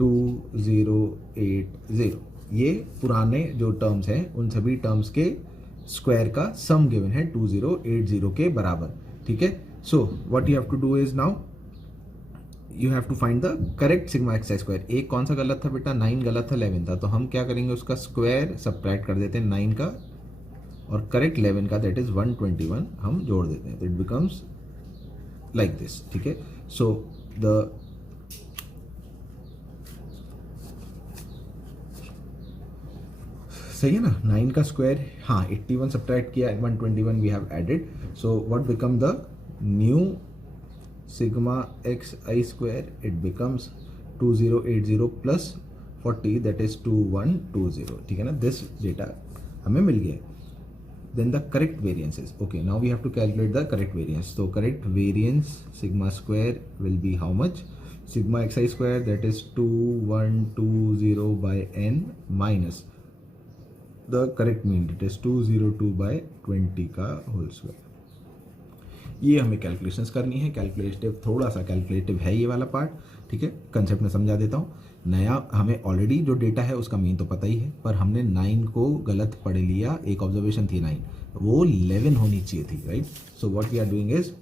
2080। ये पुराने जो terms हैं उन सभी terms के स्क्वायर का सम गिवन है 2080 के बराबर, ठीक है। So what you have to do is now you have to find the correct sigma x I square. एक कौन सा गलत था बेटा? 9 गलत था, 11 था, तो हम क्या करेंगे, उसका स्क्वायर सबट्रैक्ट कर देते हैं 9 का, और करेक्ट 11 का दैट इज 121 हम जोड़ देते हैं, तो इट बिकम्स लाइक दिस, ठीक है। सो द सही है ना, 9 का स्क्वायर, हाँ 81 सब्ट्रैक्ट किया, 121 we have added, so what become the new sigma x I square, it becomes 2080 plus 40 that is 2120, ठीक है ना, दिस डेटा हमें मिल गया. Then the correct variance is, okay, now we have to calculate the correct variance. So correct variance sigma square will be how much? Sigma xi square, that is 2120 by n minus the correct mean, that is 202 by 20 का whole square. ये हमें calculations करनी है. Calculative, थोड़ा सा calculative है ये वाला पार्ट, ठीक है. कंसेप्ट में समझा देता हूँ. नया हमें ऑलरेडी जो डेटा है उसका मीन तो पता ही है, पर हमने 9 को गलत पढ़ लिया. एक ऑब्जर्वेशन थी 9, वो 11 होनी चाहिए थी, right. So what we are doing is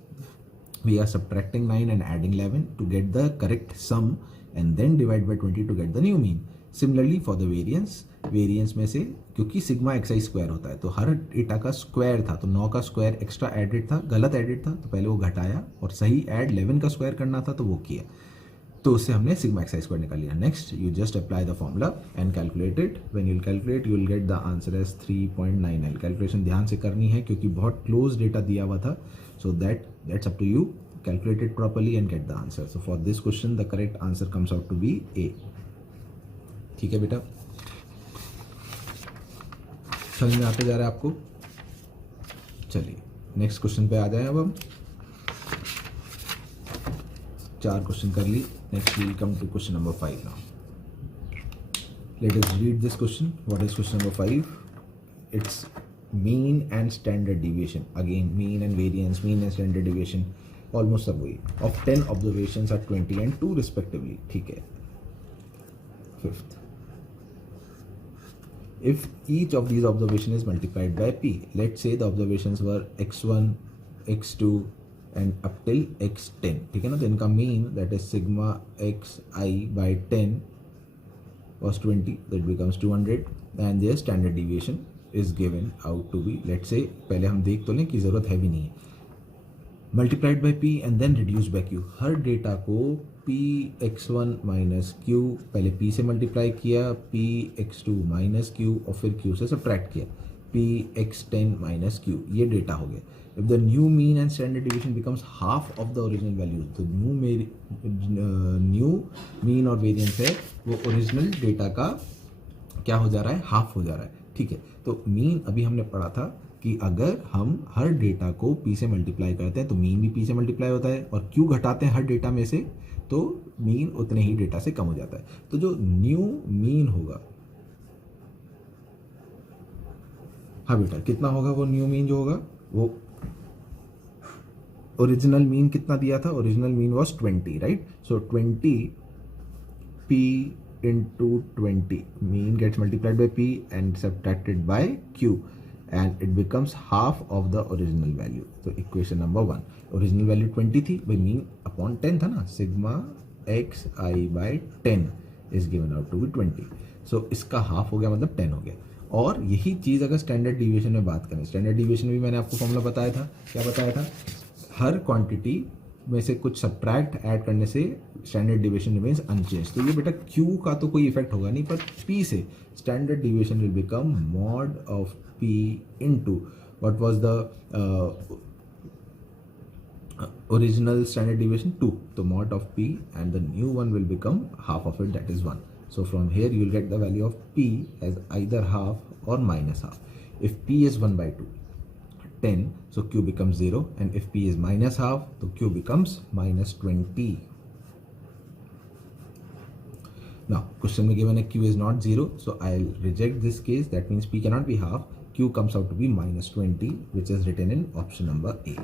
we are subtracting 9 and adding 11 to get the correct sum and then divide by 20 to get the new mean. Similarly for the variance में से, क्योंकि sigma x आई square होता है तो हर data का square था, तो 9 का स्क्वायर एक्स्ट्रा एडेड था, गलत एडेड था तो पहले वो घटाया, और सही ऐड 11 का स्क्वायर करना था तो वो किया, तो उससे हमने सिग्मा एक्स आई स्क्वायर निकाल लिया. Next you just apply the formula and calculate it. When you calculate you will get the answer as 3.99. Calculation ध्यान से करनी है क्योंकि बहुत क्लोज डेटा दिया हुआ था, so that's up to you. Calculate it properly and get the answer. So for this question the correct answer comes out to be A. ठीक है बेटा, समझ में आते जा रहा है आपको. चलिए नेक्स्ट क्वेश्चन पे आ जाए. अब हम 4 क्वेश्चन कर ली. Next we come to question number 5 now. Let us read this question. What is question number 5? It's mean and standard deviation. Again mean and variance, mean and standard deviation almost सब वही. Of 10 observations are 20 and 2 रिस्पेक्टिवली. ठीक है. 5th, if each of these observation is multiplied by p, let's say the observations were x1, x2 and up till x10, ठीक है ना. तो इनका mean that is sigma xi by 10 was 20, that becomes 200 and their standard deviation is given out to be, let's say पहले हम देख तो लें कि ज़रूरत है भी नहीं है. Multiplied by P and then reduce by Q. हर डेटा को पी x1 माइनस क्यू, पहले p से मल्टीप्लाई किया, p x2 माइनस क्यू और फिर q से सब्ट्रैक्ट किया, p x10 माइनस क्यू. ये डेटा हो गया. If the new mean and standard deviation becomes half of the original value, तो न्यू मीन और वेरिएंस है वो ओरिजिनल डेटा का क्या हो जा रहा है, हाफ हो जा रहा है. ठीक है. तो मीन अभी हमने पढ़ा था कि अगर हम हर डेटा को p से मल्टीप्लाई करते हैं तो मीन भी p से मल्टीप्लाई होता है, और q घटाते हैं हर डेटा में से तो मीन उतने ही डेटा से कम हो जाता है. तो जो न्यू मीन होगा, हाँ बेटा, कितना होगा वो न्यू मीन जो होगा, वो ओरिजिनल मीन कितना दिया था, original mean was 20, right. So 20 p into 20, mean gets multiplied by p and subtracted by q and it becomes half of the original value. So equation number 1, original value 20 थी by mean upon 10 था ना, sigma xi by 10 is given out to be 20. So इसका half हो गया, मतलब 10 हो गया. और यही चीज़ अगर स्टैंडर्ड डिविएशन में बात करें, स्टैंडर्ड डिविएशन भी मैंने आपको फॉर्मूला बताया था. क्या बताया था? हर क्वांटिटी में से कुछ सब्ट्रैक्ट ऐड करने से स्टैंडर्ड डिविएशन रिमेन्स अनचेंज. तो ये बेटा Q का तो कोई इफेक्ट होगा नहीं, पर P से standard deviation will become mod of P into what was the original standard deviation 2. तो mod of P and the new one will become half of it, that is 1. So from here you will get the value of P as either half or minus half. If P is 1 by 2, 10, so Q becomes 0, and if P is minus half, so Q becomes minus 20. Now question में given है Q is not 0, so I'll reject this case. That means P cannot be half. Q comes out to be minus 20, which is written in option number A.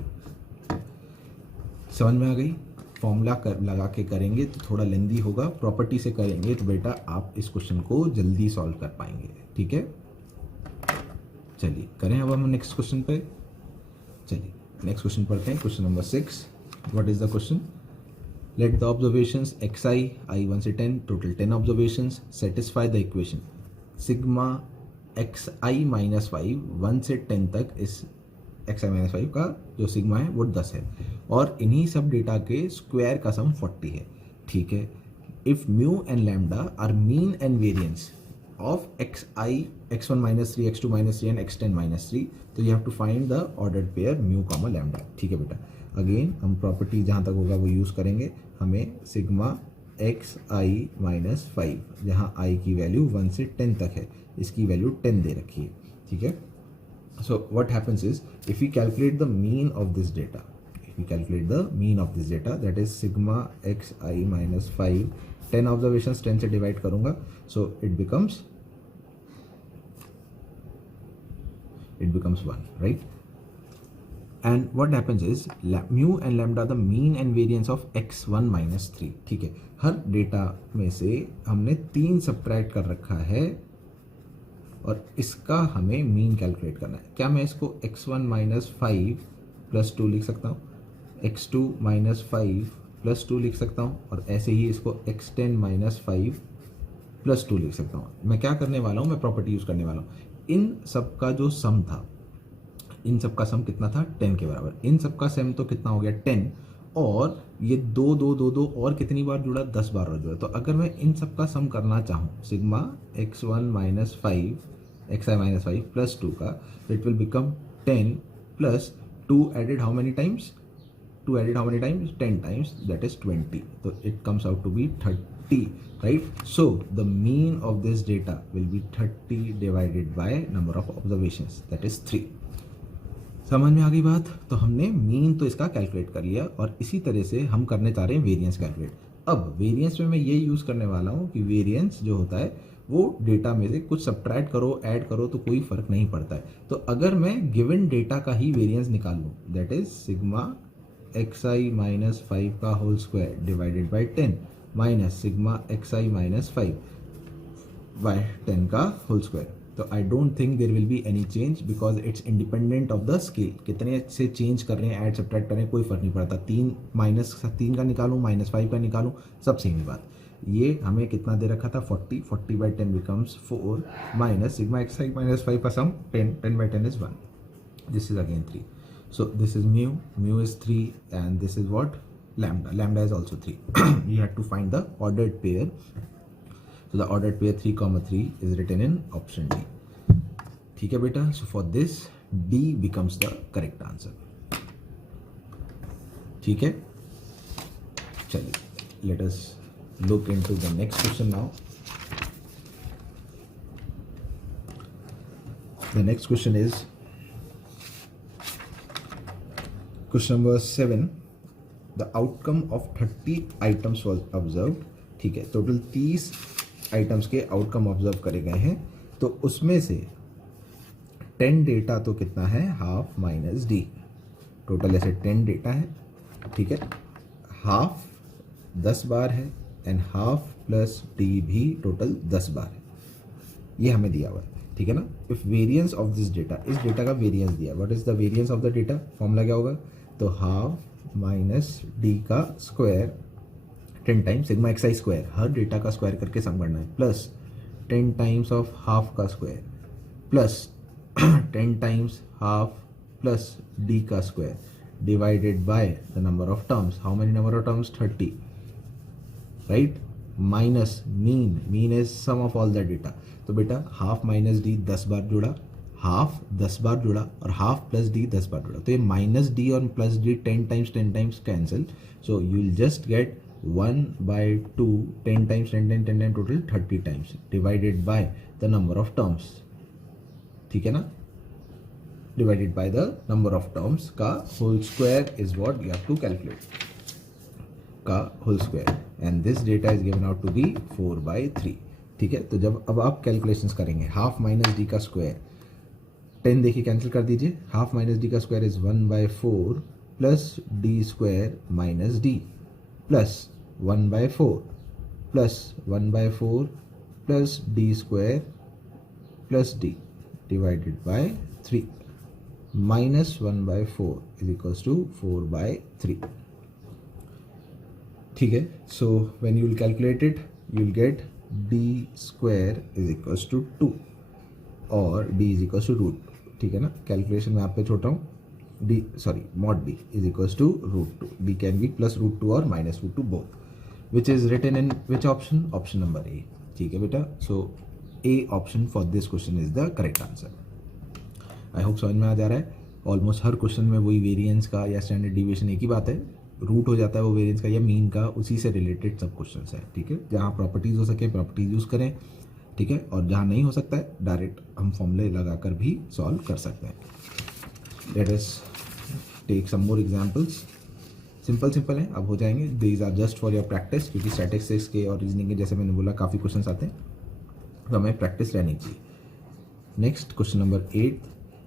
समझ में आ गई? Formula लगा के करेंगे तो थोड़ा लेंदी होगा, प्रॉपर्टी से करेंगे तो बेटा आप इस क्वेश्चन को जल्दी सॉल्व कर पाएंगे. ठीक है, चलिए करें अब हम नेक्स्ट क्वेश्चन पे. चलिए नेक्स्ट क्वेश्चन पढ़ते हैं. Question number 6. What is the question? Let the observations xi i1 से 10, total 10 observations, satisfy the equation sigma xi minus 5 1 से 10 तक. इस xi माइनस 5 का जो सिग्मा है वो 10 है, और इन्हीं सब डेटा के स्क्वायर का सम 40 है. ठीक है. If mu and lambda are mean and variance, of xi, x1 minus 3, x2 minus 3 and x10 minus 3. तो you have to find the ordered pair mu comma lambda. ठीक है बेटा, अगेन हम प्रॉपर्टी जहाँ तक होगा वो यूज़ करेंगे. हमें सिग्मा xi माइनस 5 जहाँ i की वैल्यू 1 से 10 तक है, इसकी वैल्यू 10 दे रखी है. ठीक है. So what happens is, if we calculate the mean of this data, that is sigma xi minus 5, 10 observations 10 से divide करूँगा, so it becomes 1, right? And what happens is mu and lambda the mean and variance of x1 minus 3. ठीक है, हर data में से हमने 3 subtract कर रखा है और इसका हमें मीन कैलकुलेट करना है. क्या मैं इसको x1 माइनस 5 प्लस 2 लिख सकता हूँ, x2 माइनस 5 प्लस 2 लिख सकता हूँ, और ऐसे ही इसको x10 माइनस 5 प्लस 2 लिख सकता हूँ. मैं क्या करने वाला हूँ, मैं प्रॉपर्टी यूज़ करने वाला हूँ. इन सब का जो सम था, इन सब का सम कितना था, 10 के बराबर. इन सब का सम तो कितना हो गया, 10, और ये 2 2 2 2 और कितनी बार जुड़ा, 10 बार और जुड़ा. तो अगर मैं इन सब का सम करना चाहूँ, sigma x1 minus 5 xi minus 5 plus 2 का, so it will become 10 plus 2 added how many times, 10 times, that is 20. So it comes out to be 30, right? So the mean of this data will be 30 divided by number of observations, that is 3. समझ में आ गई बात. तो हमने mean तो इसका calculate कर लिया, और इसी तरह से हम करने चाह रहे हैं वेरिएंस कैलकुलेट. अब वेरिएंस में मैं ये यूज़ करने वाला हूँ कि वेरिएंस जो होता है वो डेटा में से कुछ सब्ट्रैक्ट करो, ऐड करो, तो कोई फ़र्क नहीं पड़ता है. तो अगर मैं गिवन डेटा का ही वेरिएंस निकाल लूँ, that is sigma xi minus 5 का whole square divided by 10 minus sigma xi minus 5 by 10 का होल स्क्वायर. तो I don't think there will be any change because it's independent of the scale. कितने से change कर रहे हैं, add subtract कर रहे हैं, कोई फ़र्क नहीं पड़ता. 3 माइनस 3 का निकालूँ, माइनस 5 का निकालूँ, सब सेम ही बात. ये हमें कितना दे रखा था, 40 by 10 becomes 4 minus sigma xi minus 5 का सम 10 by 10 is 1. This is again 3. So this is mu is 3 and this is what, lambda is also 3. You have to find the ordered pair. So the ordered pair 3, 3 is written in option D. ठीक है बेटा. So for this D becomes the correct answer. ठीक है, चलिए let us look into the next question now. The next question is question number 7. The outcome of 30 items was observed. ठीक है, total 30 items के outcome observe करे गए हैं. तो उसमें से 10 डेटा तो कितना है, हाफ माइनस डी. टोटल ऐसे 10 डेटा है. ठीक है, हाफ 10 बार है एंड हाफ प्लस डी भी टोटल 10 बार है. ये हमें दिया हुआ है. ठीक है ना. If variance of this data, इस डेटा का वेरिएंस दिया, what is the variance of the data, formula क्या होगा, तो हाफ माइनस डी का square 10 times sigma xi square, हर डेटा का स्क्वायर करके सम करना है, प्लस 10 टाइम्स ऑफ हाफ का square plus 10 times half plus D का square divided by the number of terms. How many number of terms, 30, right. Minus mean is sum of all the data. तो बेटा half minus D 10 बार जुड़ा, half 10 बार जुड़ा, और half plus D 10 बार जुड़ा. तो ये minus D और plus D 10 times cancel. So you will just get 1/2 10 times 10 times total 30 times divided by the number of terms. ठीक है ना, divided by the number of terms का whole square is what you have to calculate, का whole square, and this data is given out to be 4/3. ठीक है, तो जब अब आप कैलकुलेशंस करेंगे, हाफ माइनस डी का स्क्वायर 10 देखिए कैंसिल कर दीजिए, हाफ माइनस डी का square is 1/4 plus D square minus D plus 1/4 plus 1/4 plus D square plus D divided by 3 minus 1/4 is equals to 4/3. ठीक है, so when you will calculate it you will get D square is equals to 2 और D is equals to root. ठीक है ना, calculation में आप पे छोड़ रहा हूँ, D sorry mod D is equals to √2. D can be plus √2 और minus √2 both, which is written in which option, option number A. ठीक है बेटा. So A option for this question is the correct answer. I hope समझ में आ जा रहा है। Almost हर question में वही वेरिएंस का या स्टैंडर्ड डिविएशन एक ही बात है, रूट हो जाता है वो वेरिएंस का या मीन का, उसी से रिलेटेड सब क्वेश्चंस है। ठीक है, जहाँ प्रॉपर्टीज हो सके प्रॉपर्टीज यूज़ करें, ठीक है, और जहाँ नहीं हो सकता है डायरेक्ट हम फॉर्मूले लगाकर भी सॉल्व कर सकते हैं। Let us take some more examples. Simple है, अब हो जाएंगे। These are just for your practice, क्योंकि स्टैटिस्टिक्स के और रीजनिंग के जैसे मैंने बोला काफ़ी क्वेश्चंस आते हैं, तो हमें प्रैक्टिस रहनी चाहिए। Next question number 8,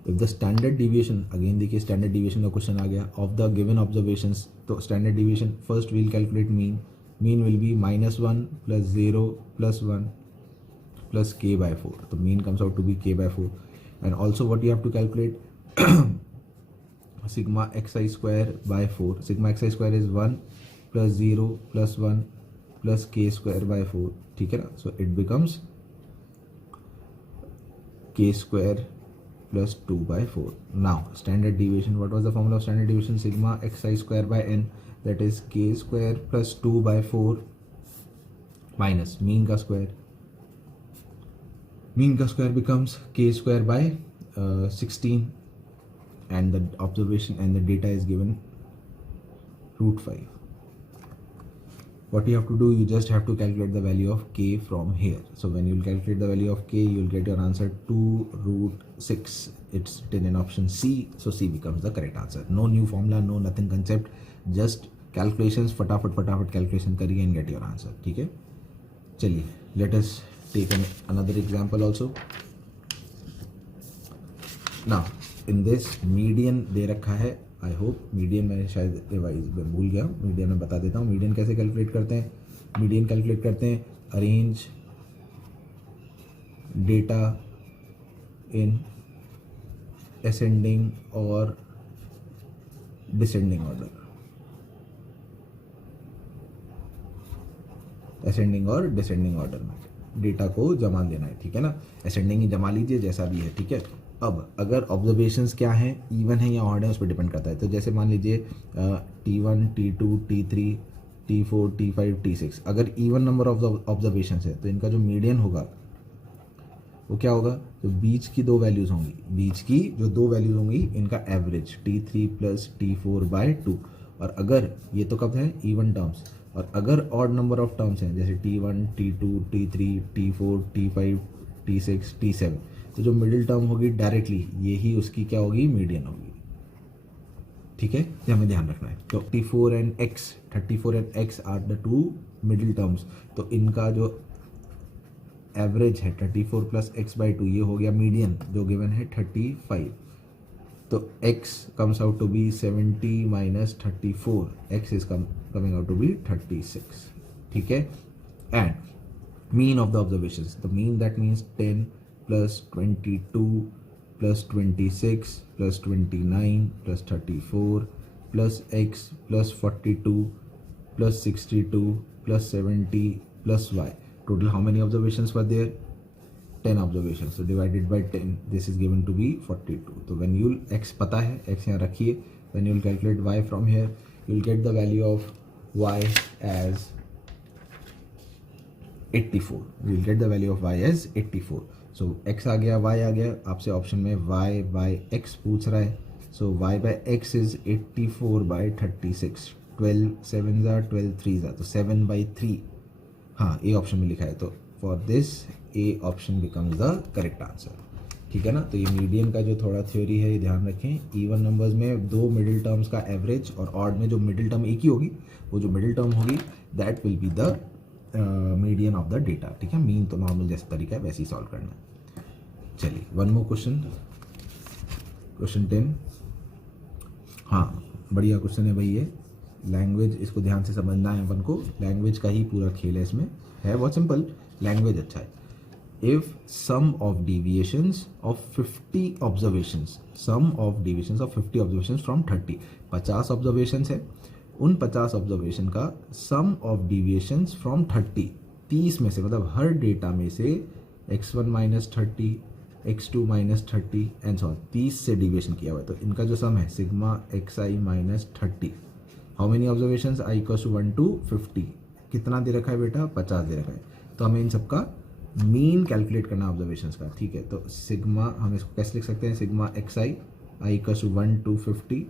if the standard deviation, again देखिए स्टैंडर्ड डिविएशन का क्वेश्चन आ गया, ऑफ द गिवन ऑब्जर्वेशंस, तो standard deviation first will calculate mean will be -1 + 0 + 1 + k/4, तो mean comes out to be k/4, and also what you have to calculate sigma xi²/4, sigma xi² is 1 + 0 + 1 + k²/4, ठीक है ना, so it becomes k² + 2/4. Now standard deviation, what was the formula of standard deviation? Sigma xi²/n, that is k² + 2/4 minus mean का square, mean का square becomes k² / 16, and the observation and the data is given √5. What you have to do, you just have to calculate the value of k from here. So when you will calculate the value of k, you will get your answer 2√6. It's written in option C, so C becomes the correct answer. No new formula, no nothing concept, just calculations, फटाफट calculation करिए and get your answer. ठीक है, चलिए let us take another example also. Now in this median दे रखा है, I hope median मैंने शायद रिवाइज में भूल गया, मीडियन में बता देता हूँ। मीडियन कैसे कैलकुलेट करते हैं? मीडियन कैलकुलेट करते हैं अरेंज डेटा इन असेंडिंग और डिसेंडिंग ऑर्डर, असेंडिंग और डिसेंडिंग ऑर्डर में डेटा को जमा देना है, ठीक है ना। असेंडिंग ही जमा लीजिए जैसा भी है, ठीक है। अब अगर ऑब्जर्वेशंस क्या हैं, इवन है या ऑड है, उस पर डिपेंड करता है। तो जैसे मान लीजिए T1 T2 T3 T4 T5 T6, अगर इवन नंबर ऑफ ऑब्जर्वेशंस है तो इनका जो मीडियन होगा वो क्या होगा, तो बीच की दो वैल्यूज़ होंगी, बीच की जो दो वैल्यूज़ होंगी इनका एवरेज T3 + T4/2। और अगर ये तो कब है इवन टर्म्स, और अगर ऑड नंबर ऑफ टर्म्स हैं जैसे T1 T2 T3 T4 T5 T6 T7, तो जो मिडिल टर्म होगी डायरेक्टली यही उसकी क्या होगी, मीडियन होगी, ठीक है। ये हमें ध्यान रखना है। तो 34 and x are the two middle terms, तो इनका जो एवरेज है 34 + x/2, ये हो गया मीडियन जो गिवन है 35। तो x comes out to be 70 - 34, x is coming out to be 36, ठीक है। And mean of the observations, the mean that means 10 + 22 + 26 + 29 + 34 + x + 42 + 62 + 70 + y. Total how many observations were there? 10 observations. So divided by 10, this is given to be 42. So when you x पता है, x यहाँ रखिए, when you will calculate y from here, you will get the value of y as 84. We will get the value of y as 84. So x आ गया, y आ गया, आपसे option में y/x पूछ रहा है। So y/x is 84/36. 12 7s are 12 3s are, तो 7/3, हाँ A option में लिखा है। तो for this A option becomes the correct answer, ठीक है ना। तो ये मीडियन का जो थोड़ा थ्योरी है ये ध्यान रखें। इवन नंबर्स में दो मिडिल टर्म्स का एवरेज, और ऑड में जो मिडिल टर्म एक ही होगी, वो जो मिडिल टर्म होगी that will be the median of the data, ठीक है। मीन तो नॉर्मल जैसा तरीका है वैसे ही सॉल्व करना है। चलिए वन मोर क्वेश्चन, क्वेश्चन 10। हाँ बढ़िया क्वेश्चन है भाई ये। लैंग्वेज इसको ध्यान से समझना है अपन को, लैंग्वेज का ही पूरा खेल है इसमें, है बहुत सिंपल, लैंग्वेज अच्छा है। If sum of deviations of 50 observations, sum of deviations of 50 observations from 30, 50 observations है, उन 50 ऑब्जर्वेशन का सम ऑफ डिविएशंस फ्रॉम 30 में से, मतलब हर डेटा में से x1 - 30 x2 - 30 and so on, 30 से डिविएशन किया हुआ है। तो इनका जो सम है sigma xi - 30, how many observations i = 1 to 50, कितना दे रखा है बेटा, 50 दे रखा है। तो हमें इन सबका मीन कैलकुलेट करना ऑब्जर्वेशंस का, ठीक है। तो सिग्मा हम इसको कैसे लिख सकते हैं, sigma x I I equals to 1 to 50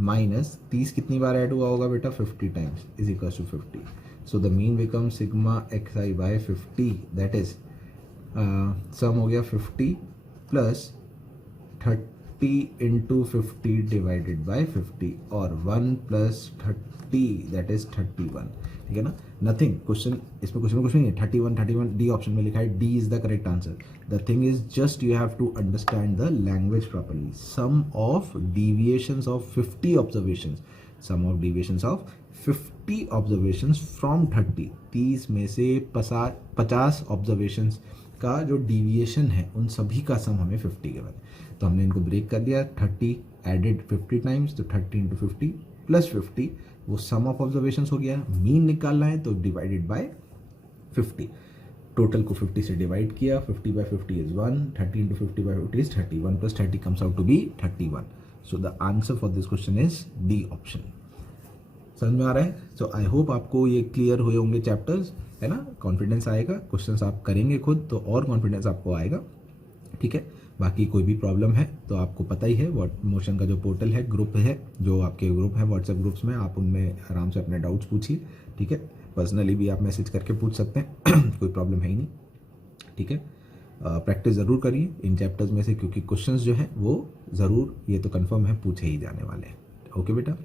minus 30 कितनी बार ऐड हुआ होगा बेटा, 50 times is equals to 50। So the mean become sigma x I by 50, that is sum हो गया 50 प्लस 30 इंटू 50 डिवाइडेड बाय 50 और 1 प्लस 30 दैट इज 31, ठीक है ना। नथिंग, क्वेश्चन इसमें कुछ नहीं है, 31 डी ऑप्शन में लिखा है, D is the correct answer. The thing is just you have to understand the language properly. Sum of deviations of 50 observations, sum of deviations of 50 observations from 30, 30 में से 50 observations का जो डिविएशन है उन सभी का सम हमें 50 के बाद, तो हमने इनको ब्रेक कर दिया। 30 एडेड 50 टाइम्स, तो 30 इंटू 50 प्लस 50 वो सम ऑफ ऑब्जर्वेशंस हो गया। मीन निकालना है तो डिवाइडेड बाय 50, टोटल को 50 से डिवाइड किया, 50 by 50 is 1, 30 into 50 by 50 is 30, 1 plus 30 comes out to be 31। So the answer for this question is D option. समझ में आ रहा है? सो आई होप आपको ये क्लियर हुए होंगे चैप्टर्स, है ना। कॉन्फिडेंस आएगा, क्वेश्चंस आप करेंगे खुद तो और कॉन्फिडेंस आपको आएगा, ठीक है। बाकी कोई भी प्रॉब्लम है तो आपको पता ही है, मोशन का जो पोर्टल है, ग्रुप है, जो आपके ग्रुप है व्हाट्सएप ग्रुप्स में, आप उनमें आराम से अपने डाउट्स पूछिए, ठीक है। पर्सनली भी आप मैसेज करके पूछ सकते हैं कोई प्रॉब्लम है ही नहीं, ठीक है। प्रैक्टिस ज़रूर करिए इन चैप्टर्स में से, क्योंकि क्वेश्चंस जो हैं वो ज़रूर, ये तो कंफर्म है, पूछे ही जाने वाले हैं। ओके बेटा।